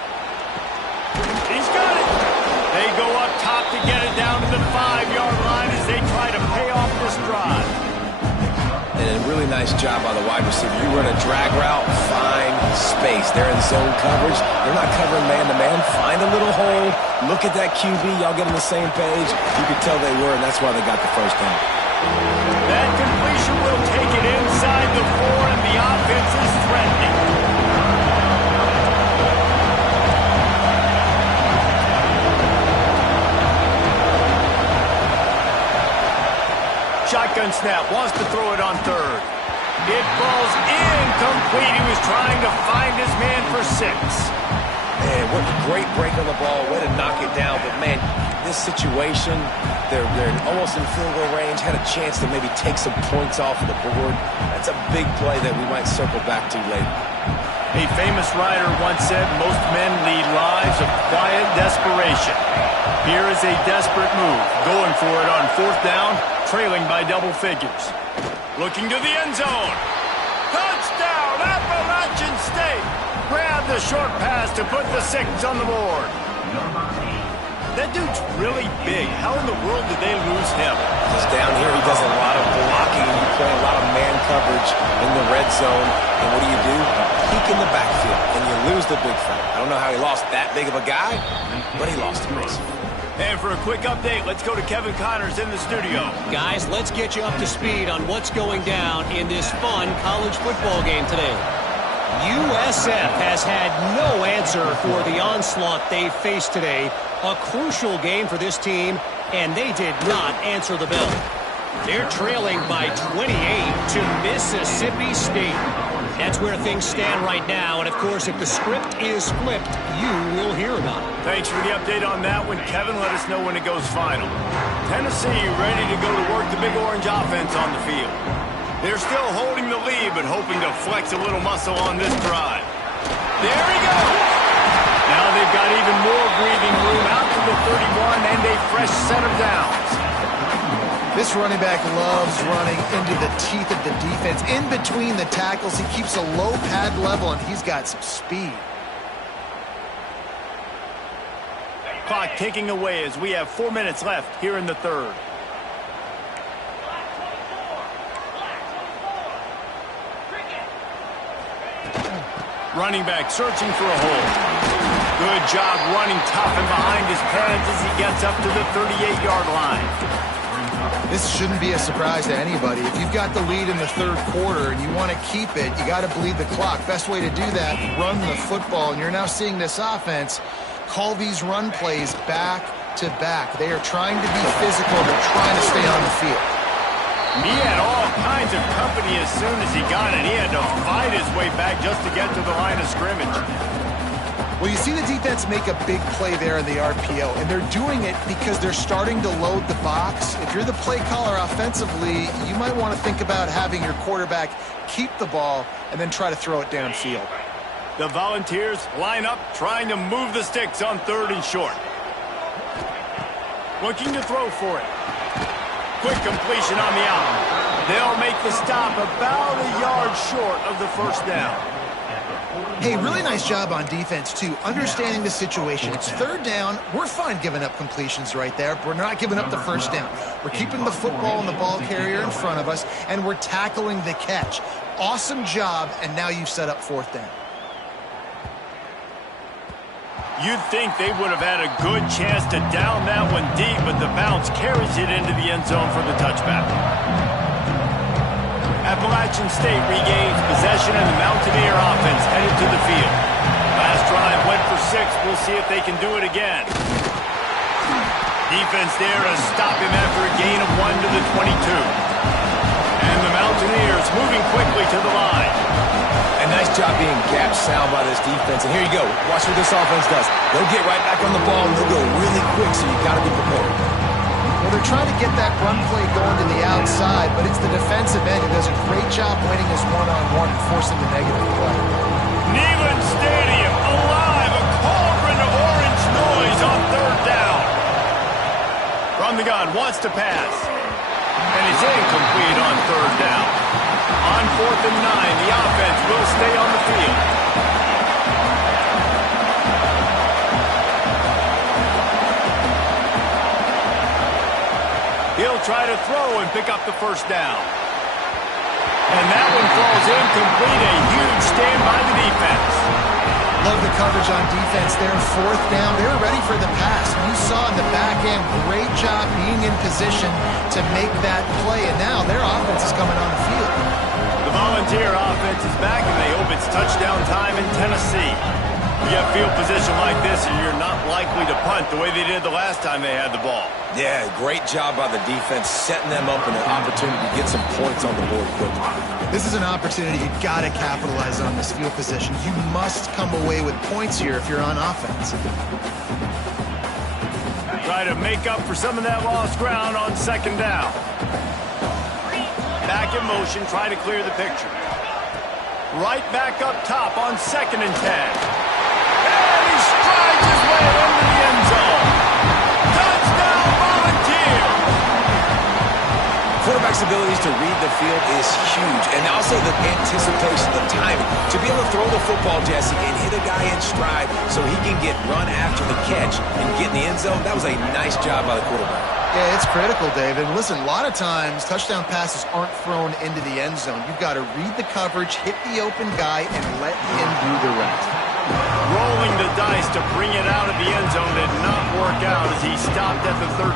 He's got it. They go up top to get it down to the 5-yard line as they try to pay off this drive. And a really nice job by the wide receiver. You run a drag route, find space. They're in zone coverage. They're not covering man-to-man. Find a little hole. Look at that QB. Y'all get on the same page. You could tell they were, and that's why they got the first down. That completion will take it inside the 4, and the offense is threatening. Shotgun snap, wants to throw it on 3rd. It falls incomplete. He was trying to find his man for 6. Man, what a great break on the ball. Way to knock it down. But, man, this situation, they're almost in field goal range. Had a chance to maybe take some points off of the board. That's a big play that we might circle back to later. A famous writer once said, most men lead lives of quiet desperation. Here is a desperate move. Going for it on 4th down, trailing by double figures. Looking to the end zone. Touchdown, Appalachian State. Grab the short pass to put the 6 on the board. That dude's really big. How in the world did they lose him? Because down here he does a lot of blocking. You play a lot of man coverage in the red zone. And what do? Peek in the backfield, and you lose the big fella. I don't know how he lost that big of a guy, but he lost him. And for a quick update, let's go to Kevin Connors in the studio. Guys, let's get you up to speed on what's going down in this fun college football game today. USF has had no answer for the onslaught they faced today. A crucial game for this team, and they did not answer the bell. They're trailing by 28 to Mississippi State. That's where things stand right now, and of course, if the script is flipped, you will hear about it. Thanks for the update on that one, Kevin. Let us know when it goes final. Tennessee ready to go to work the Big Orange offense on the field. They're still holding the lead, but hoping to flex a little muscle on this drive. There he goes! Now they've got even more breathing room out to the 31 and a fresh set of downs. This running back loves running into the teeth of the defense. In between the tackles, he keeps a low pad level, and he's got some speed. Clock ticking away as we have 4 minutes left here in the 3rd. Running back searching for a hole. Good job running tough and behind his pads as he gets up to the 38-yard line. This shouldn't be a surprise to anybody. If you've got the lead in the 3rd quarter and you want to keep it, you got to bleed the clock. Best way to do that, run the football. And you're now seeing this offense call these run plays back to back. They are trying to be physical. They're trying to stay on the field. He had all kinds of company as soon as he got it. He had to fight his way back just to get to the line of scrimmage. Well, you see the defense make a big play there in the RPO, and they're doing it because they're starting to load the box. If you're the play caller offensively, you might want to think about having your quarterback keep the ball, and then try to throw it downfield. The Volunteers line up, trying to move the sticks on 3rd and short. Looking to throw for it. Quick completion on the out. They'll make the stop about a yard short of the first down. Hey, really nice job on defense, too, understanding the situation. It's 3rd down. We're fine giving up completions right there. We're not giving up the first down. We're keeping the football and the ball carrier in front of us, and we're tackling the catch. Awesome job, and now you've set up 4th down. You'd think they would have had a good chance to down that one deep, but the bounce carries it into the end zone for the touchback. Appalachian State regains possession, and the Mountaineer offense headed to the field. Last drive went for 6. We'll see if they can do it again. Defense there to stop him after a gain of 1 to the 22. And the Mountaineers moving quickly to the line. A nice job being gap sound by this defense. And here you go. Watch what this offense does. They'll get right back on the ball, and they'll go really quick, so you got to be prepared. Well, they're trying to get that run play going to the outside, but it's the defensive end who does a great job winning his one-on-one and forcing the negative play. Neyland Stadium alive, a cauldron of orange noise on 3rd down. From the gun, wants to pass. And it's incomplete on 3rd down. On 4th and 9, the offense will stay on the field. He'll try to throw and pick up the first down. And that one falls incomplete. A huge stand by the defense. Love the coverage on defense there. 4th down. They were ready for the pass. You saw in the back end, great job being in position to make that play. And now their offense is coming on the field. The Volunteer offense is back, and they hope it's touchdown time in Tennessee. You have field position like this, and you're not likely to punt the way they did the last time they had the ball. Yeah, great job by the defense, setting them up in an opportunity to get some points on the board quickly. This is an opportunity you got to capitalize on this field position. You must come away with points here if you're on offense. Try to make up for some of that lost ground on 2nd down. Back in motion, try to clear the picture. Right back up top on 2nd and 10. And he strides his way into the end zone. Touchdown, Volunteer! Quarterback's abilities to read the field is huge, and also the anticipation, the timing. To be able to throw the football, Jesse, and hit a guy in stride so he can get run after the catch and get in the end zone, that was a nice job by the quarterback. Yeah, it's critical, David. Listen, a lot of times touchdown passes aren't thrown into the end zone. You've got to read the coverage, hit the open guy, and let him do the rest. Rolling the dice to bring it out of the end zone did not work out as he stopped at the 13.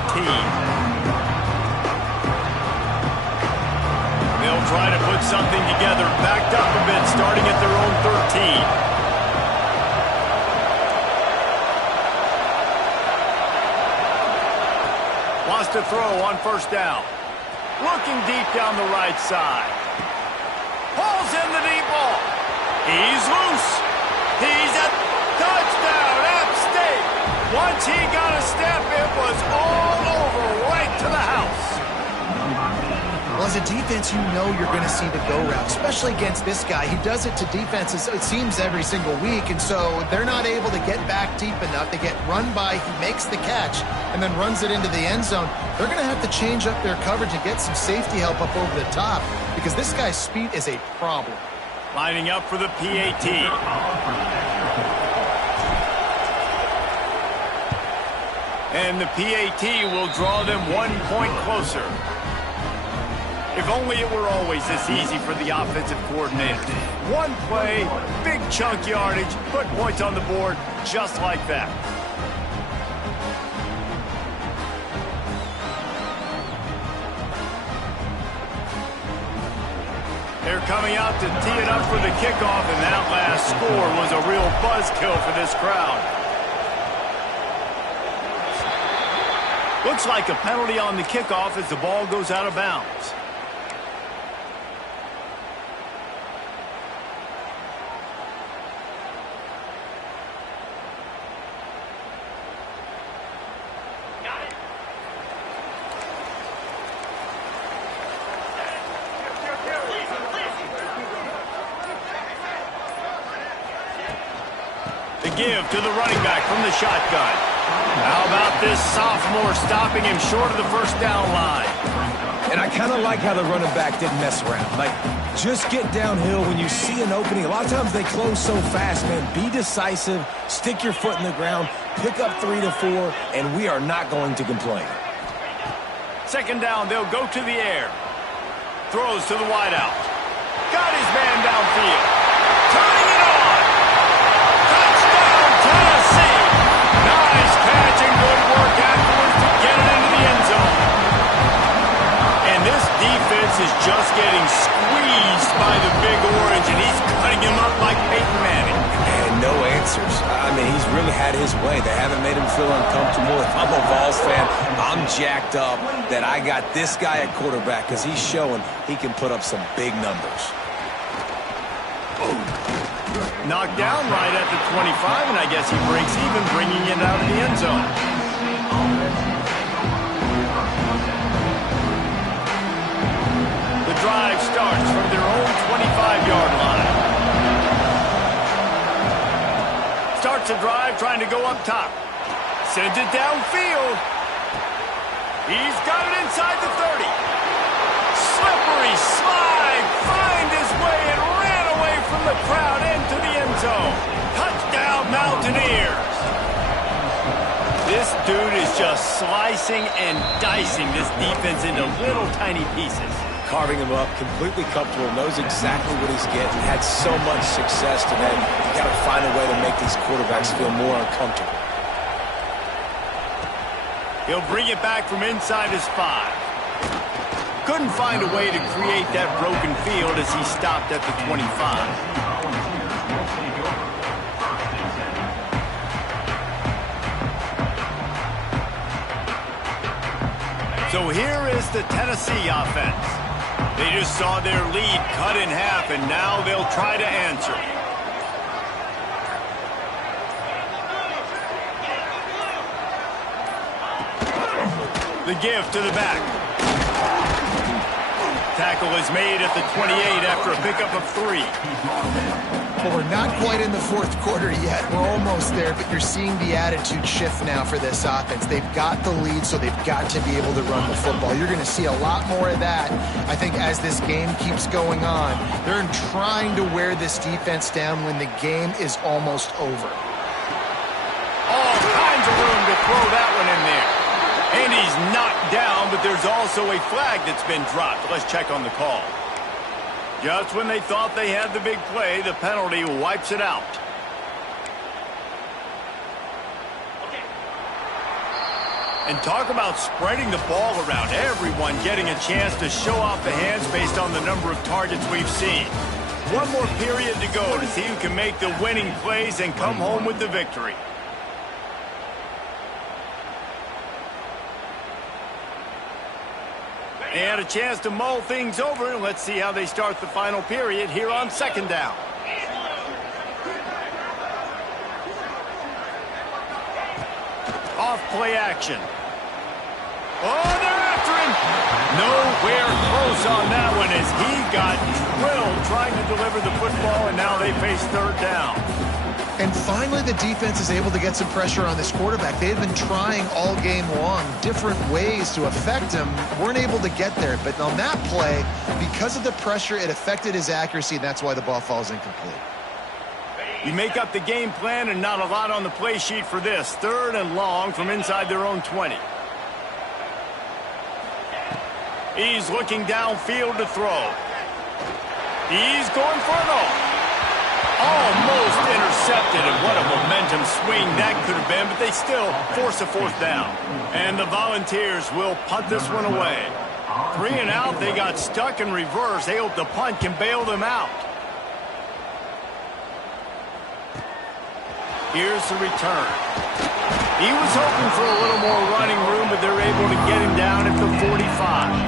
They'll try to put something together, backed up a bit, starting at their own 13. Wants to throw on 1st down. Looking deep down the right side. Pulls in the deep ball. He's loose. He's at touchdown, App State. Once he got a step, it was all over, right to the house. Well, as a defense, you know you're going to see the go route, especially against this guy. He does it to defenses, it seems, every single week, and so they're not able to get back deep enough. They get run by, he makes the catch, and then runs it into the end zone. They're going to have to change up their coverage and get some safety help up over the top because this guy's speed is a problem. Lining up for the PAT. And the PAT will draw them 1 point closer. If only it were always this easy for the offensive coordinator. One play, big chunk yardage, put points on the board just like that. They're coming out to tee it up for the kickoff, and that last score was a real buzzkill for this crowd. Looks like a penalty on the kickoff as the ball goes out of bounds. give to the running back from the shotgun. How about this sophomore stopping him short of the first down line? And I kind of like how the running back didn't mess around. Like, just get downhill when you see an opening. A lot of times they close so fast, man. Be decisive, stick your foot in the ground, pick up 3 to 4, and we are not going to complain. Second down, they'll go to the air. Throws to the wideout. Got his man downfield. Turning it on. Touchdown, Tennessee. Nice catch and good work afterwards to get it into the end zone. And this defense is just getting squeezed by the Big Orange, and he's cutting him up like Peyton Manning. And no answers. I mean, he's really had his way. They haven't made him feel uncomfortable. If I'm a Vols fan, I'm jacked up that I got this guy at quarterback because he's showing he can put up some big numbers. Knocked down right at the 25, and I guess he breaks even, bringing it out of the end zone. The drive starts from their own 25-yard line. Starts a drive trying to go up top. Sends it downfield. He's got it inside the 30. Slippery slide. Find his way and ran away from the crowd into the end zone. Touchdown, Mountaineers. This dude is just slicing and dicing this defense into little tiny pieces. Carving him up, completely comfortable, knows exactly what he's getting, had so much success today. You got to find a way to make these quarterbacks feel more uncomfortable. He'll bring it back from inside his 5. Couldn't find a way to create that broken field as he stopped at the 25. So here is the Tennessee offense. They just saw their lead cut in half, and now they'll try to answer. The give to the back. Tackle is made at the 28 after a pickup of 3. Well, we're not quite in the fourth quarter yet. We're almost there, but you're seeing the attitude shift now for this offense. They've got the lead, so they've got to be able to run the football. You're going to see a lot more of that, I think, as this game keeps going on. They're trying to wear this defense down when the game is almost over. All kinds of room to throw that one in there. And he's knocked down, but there's also a flag that's been dropped. Let's check on the call. Just when they thought they had the big play, the penalty wipes it out. And talk about spreading the ball around. Everyone getting a chance to show off the hands based on the number of targets we've seen. One more period to go to see who can make the winning plays and come home with the victory. And a chance to mull things over. Let's see how they start the final period here on second down. Off play action. Oh, they're after him. Nowhere close on that one as he got drilled trying to deliver the football, and now they face third down. And finally, the defense is able to get some pressure on this quarterback. They had been trying all game long different ways to affect him. Weren't able to get there. But on that play, because of the pressure, it affected his accuracy, and that's why the ball falls incomplete. You make up the game plan and not a lot on the play sheet for this. Third and long from inside their own 20. He's looking downfield to throw. He's going for it all. Almost intercepted, and what a momentum swing that could have been, but they still force a fourth down. And the Volunteers will punt this one away. 3 and out, they got stuck in reverse. They hope the punt can bail them out. Here's the return. He was hoping for a little more running room, but they're able to get him down at the 45.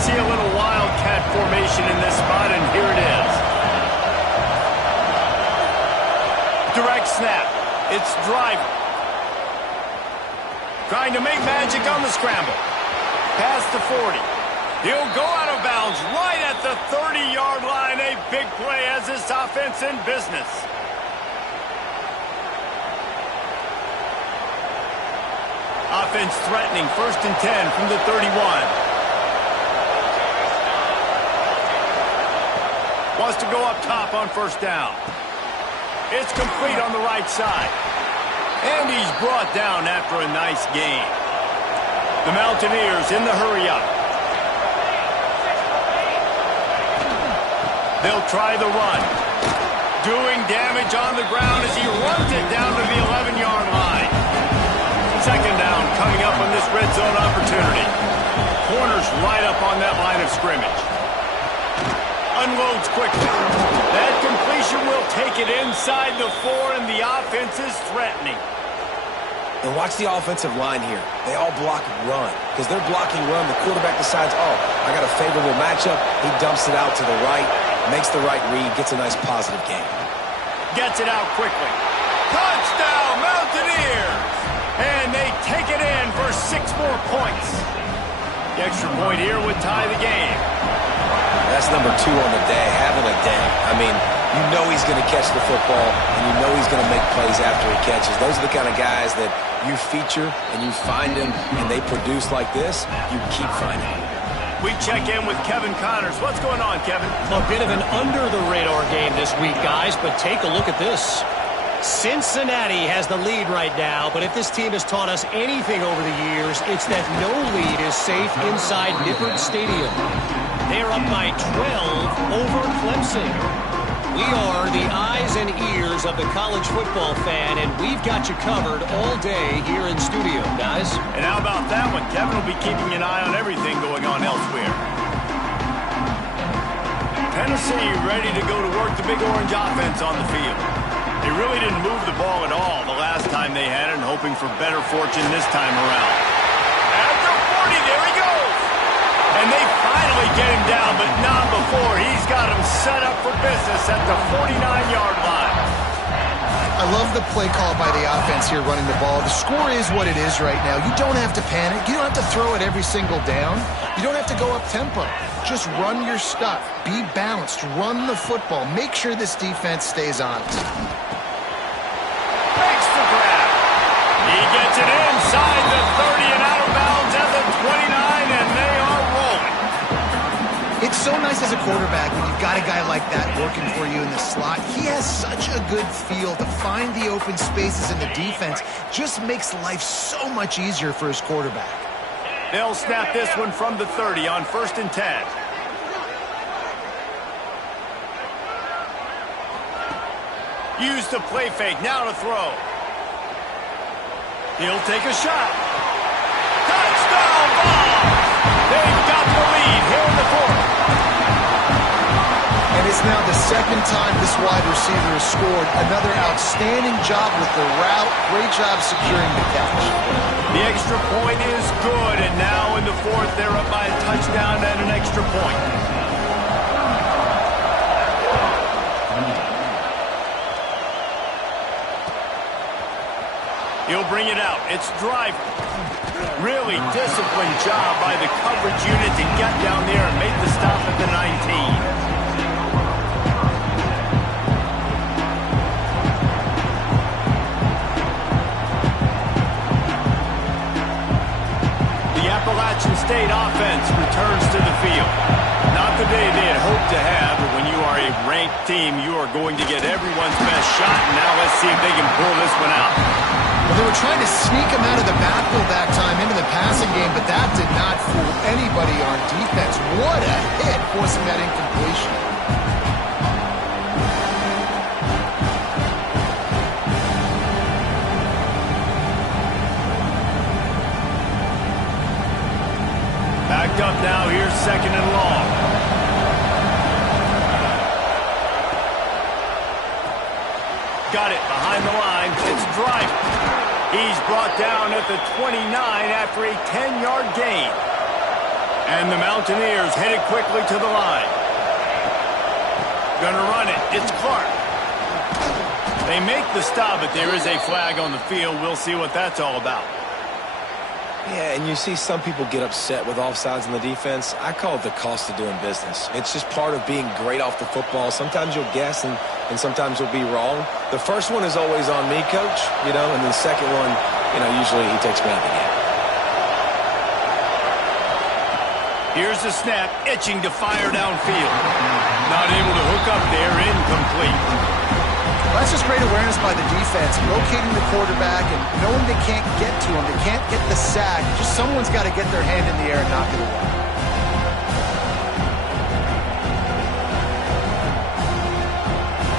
See a little wildcat formation in this spot, and here it is. Direct snap. It's Driver. Trying to make magic on the scramble. Past the 40. He'll go out of bounds right at the 30-yard line. A big play as this offense in business. Offense threatening, 1st and 10 from the 31. Wants to go up top on 1st down. It's complete on the right side. And he's brought down after a nice gain. The Mountaineers in the hurry-up. They'll try the run. Doing damage on the ground as he runs it down to the 11-yard line. 2nd down coming up on this red zone opportunity. Corners right up on that line of scrimmage. Unloads quickly. That completion will take it inside the 4, and the offense is threatening. And watch the offensive line here. They all block run. Because they're blocking run, the quarterback decides, oh, I got a favorable matchup. He dumps it out to the right, makes the right read, gets a nice positive gain. Gets it out quickly. Touchdown, Mountaineers! And they take it in for 6 more points. The extra point here would tie the game. That's number 2 on the day, having a day. I mean, you know he's going to catch the football, and you know he's going to make plays after he catches. Those are the kind of guys that you feature, and you find them, and they produce like this, you keep finding them. We check in with Kevin Connors. What's going on, Kevin? A bit of an under-the-radar game this week, guys, but take a look at this. Cincinnati has the lead right now, but if this team has taught us anything over the years, it's that no lead is safe inside Nippert Stadium. They're up by 12 over Clemson. We are the eyes and ears of the college football fan, and we've got you covered all day here in studio, guys. And how about that one? Kevin will be keeping an eye on everything going on elsewhere. Tennessee ready to go to work the Big Orange offense on the field. They really didn't move the ball at all the last time they had it, and hoping for better fortune this time around. After 40, there he goes. And they finally get him down, but not before. He's got him set up for business at the 49-yard line. I love the play call by the offense here running the ball. The score is what it is right now. You don't have to panic. You don't have to throw it every single down. You don't have to go up tempo. Just run your stuff. Be balanced. Run the football. Make sure this defense stays honest. Makes the grab. He gets it inside the 30 and out of bounds at the 29, and they are rolling. It's so nice as a quarterback when you've got a guy like that working for you in the slot. He has such a good feel to find the open spaces in the defense. Just makes life so much easier for his quarterback. They'll snap this one from the 30 on 1st and 10. Use the play fake, now to throw. He'll take a shot. Touchdown ball! They've got the lead here in the 4th. And it's now the 2nd time this wide receiver has scored. Another outstanding job with the route. Great job securing the catch. The extra point is good, and now in the 4th, they're up by a touchdown and an extra point. He'll bring it out. It's Driver. Really disciplined job by the coverage unit to get down there and make the stop at the 19. Appalachian State offense returns to the field. Not the day they had hoped to have, but when you are a ranked team, you are going to get everyone's best shot, and now let's see if they can pull this one out. Well, they were trying to sneak him out of the backfield that time into the passing game, but that did not fool anybody on defense. What a hit, forcing that incompletion. Backed up now, here's 2nd and long. Got it behind the line. It's Driver. He's brought down at the 29 after a 10-yard gain. And the Mountaineers headed quickly to the line. Gonna run it. It's Clark. They make the stop, but there is a flag on the field. We'll see what that's all about. Yeah, and you see some people get upset with offsides in the defense. I call it the cost of doing business. It's just part of being great off the football. Sometimes you'll guess, and sometimes you'll be wrong. The first one is always on me, Coach, and the second one, usually he takes me out of the game. Here's the snap, itching to fire downfield. Not able to hook up there, incomplete. That's just great awareness by the defense, locating the quarterback and knowing they can't get to him. They can't get the sack. Just someone's got to get their hand in the air and knock it away.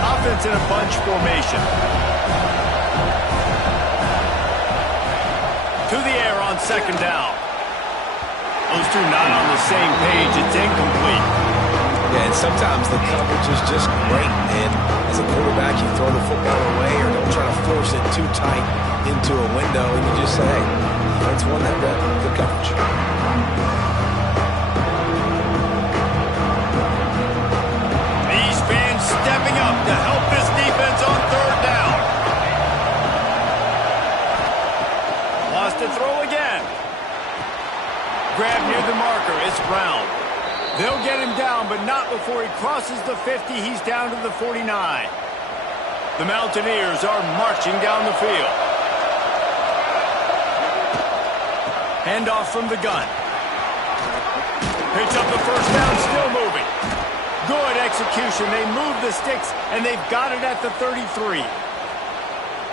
Offense in a bunch formation. To the air on second down. Those two not on the same page. It's incomplete. Yeah, and sometimes the coverage is just great. And as a quarterback, you throw the football away or don't try to force it too tight into a window, and you just say, hey, defense won that bet. Good coverage. These fans stepping up to help this defense on third down. Lost to throw again. Grab near the marker. It's Brown. They'll get him down, but not before he crosses the 50. He's down to the 49. The Mountaineers are marching down the field. Handoff from the gun. Pitch up the first down, still moving. Good execution. They move the sticks, and they've got it at the 33.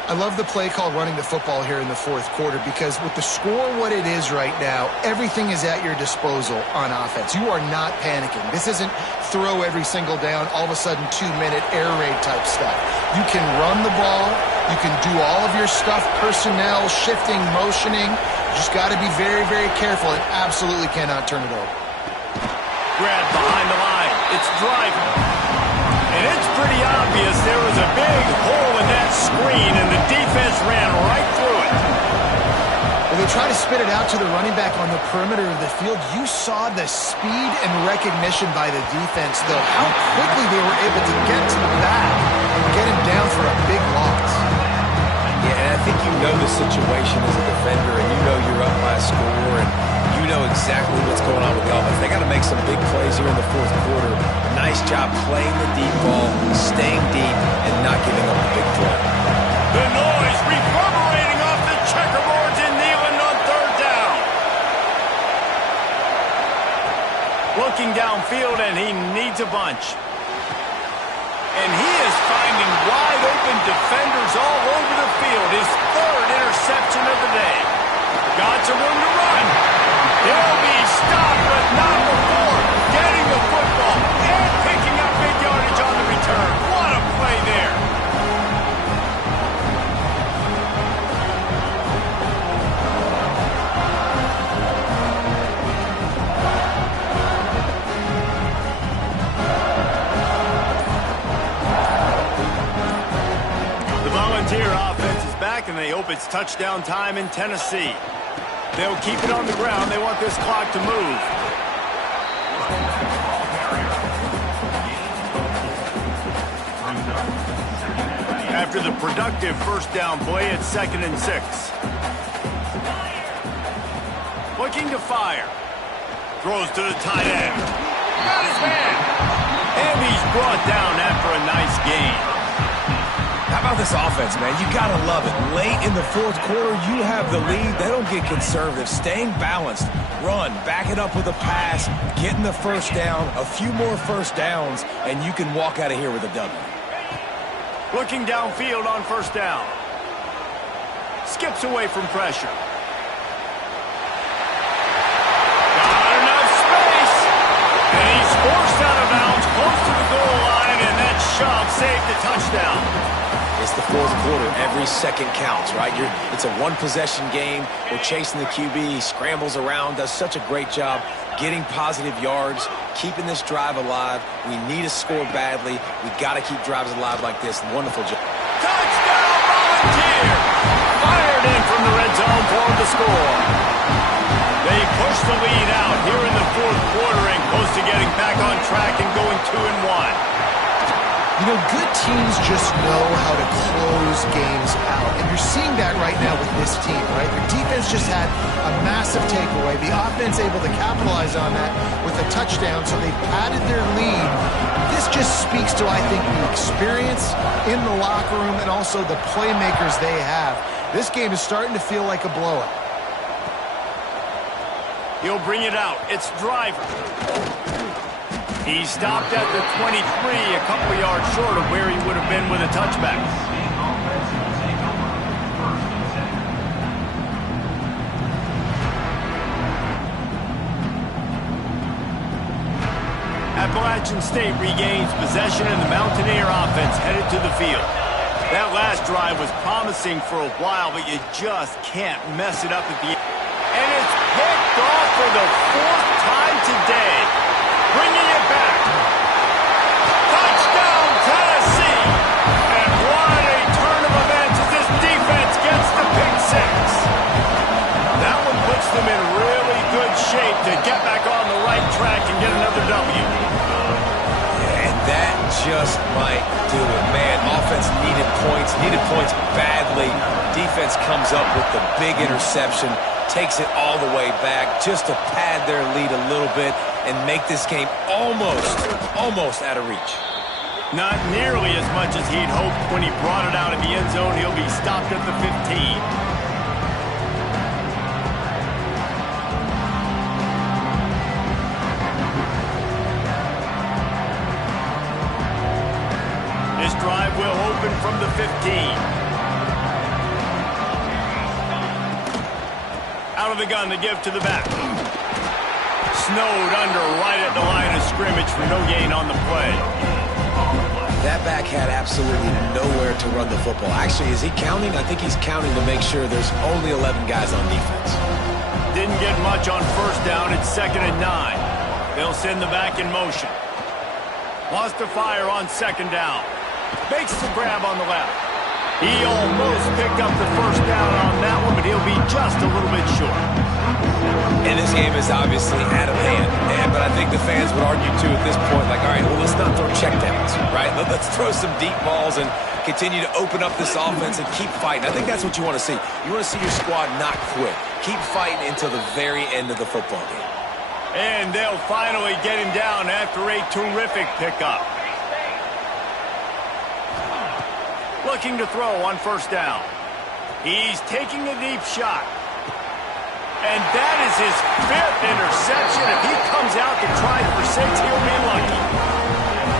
I love the play call running the football here in the fourth quarter because with the score what it is right now, everything is at your disposal on offense. You are not panicking. This isn't throw every single down, all of a sudden 2-minute air raid type stuff. You can run the ball. You can do all of your stuff, personnel, shifting, motioning. You just got to be very, very careful and absolutely cannot turn it over. Grab behind the line. It's driving. And it's pretty obvious there was a big hole in that screen, and the defense ran right through it. When they try to spit it out to the running back on the perimeter of the field, you saw the speed and recognition by the defense, though, how quickly they were able to get to the back and get him down for a big loss. Yeah, and I think you know the situation as a defender, and you know you're up by a score, and you know exactly what's going on with the offense. They got to make some big plays here in the fourth quarter. Nice job playing the deep ball, staying deep, and not giving up the big play. The noise reverberating off the checkerboards in Neyland on third down. Looking downfield, and he needs a bunch. And he is finding wide open defenders all over the field. His third interception of the day. Got some room to run. He'll be stopped, but not before getting the football and picking up big yardage on the return. What a play there. The Volunteer offense is back, and they hope it's touchdown time in Tennessee. They'll keep it on the ground. They want this clock to move. After the productive first down play, it's 2nd and 6. Looking to fire. Throws to the tight end. Got his man. And he's brought down after a nice gain. How about this offense, man? You got to love it. Late in the fourth quarter, you have the lead. They don't get conservative. Staying balanced. Run. Back it up with a pass. Getting the first down. A few more first downs, and you can walk out of here with a W. Looking downfield on first down. Skips away from pressure. Got enough space. And he's forced out of bounds close to the goal line, and that shove saved the touchdown. It's the fourth quarter. Every second counts, right? It's a one-possession game. We're chasing the QB. He scrambles around, does such a great job getting positive yards, keeping this drive alive. We need a score badly. We got to keep drives alive like this. Wonderful job. Touchdown, Volunteer! Fired in from the red zone for the score. They push the lead out here in the fourth 2-1. You know, good teams just know how to close games out. And you're seeing that right now with this team, right? Their defense just had a massive takeaway. The offense able to capitalize on that with a touchdown, so they padded their lead. This just speaks to, I think, the experience in the locker room and also the playmakers they have. This game is starting to feel like a blowout. He'll bring it out. It's Driver. He stopped at the 23, a couple yards short of where he would have been with a touchback. Appalachian State regains possession and the Mountaineer offense headed to the field. That last drive was promising for a while, but you just can't mess it up at the end. And it's picked off for the 4th time today. Bringing it back. Touchdown, Tennessee! And what a turn of events as this defense gets the pick 6. That one puts them in really good shape to get back on the right track and get another W. And that just might do it, man. Offense needed points badly. Defense comes up with the big interception, takes it all the way back just to pad their lead a little bit and make this game almost out of reach. Not nearly as much as he'd hoped when he brought it out of the end zone. He'll be stopped at the 15. This drive will open from the 15. Out of the gun to give to the back. Snowed under right at the line of scrimmage for no gain on the play. That back had absolutely nowhere to run the football. Actually, is he counting? I think he's counting to make sure there's only 11 guys on defense. Didn't get much on first down. It's 2nd and 9. They'll send the back in motion. Wants to fire on 2nd down. Makes the grab on the left. He almost picked up the first down on that one, but he'll be just a little bit short. And this game is obviously out of hand. But I think the fans would argue, too, at this point, like, all right, well, let's not throw checkdowns, right? Let's throw some deep balls and continue to open up this offense and keep fighting. I think that's what you want to see. You want to see your squad not quit. Keep fighting until the very end of the football game. And they'll finally get him down after a terrific pickup. Looking to throw on first down. He's taking a deep shot. And that is his 5th interception. If he comes out to try for 6, he'll be lucky.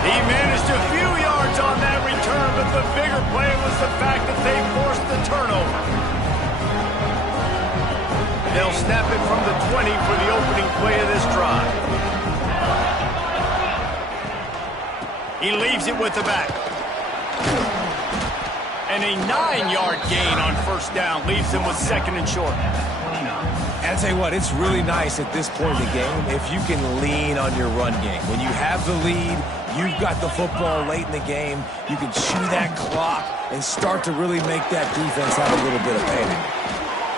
He managed a few yards on that return, but the bigger play was the fact that they forced the turnover. They'll snap it from the 20 for the opening play of this drive. He leaves it with the back. And a 9-yard gain on first down leaves him with 2nd and short. And I'll tell you what, it's really nice at this point in the game if you can lean on your run game. When you have the lead, you've got the football late in the game, you can chew that clock and start to really make that defense have a little bit of panic.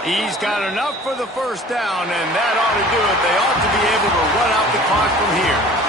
He's got enough for the first down, and that ought to do it. They ought to be able to run out the clock from here.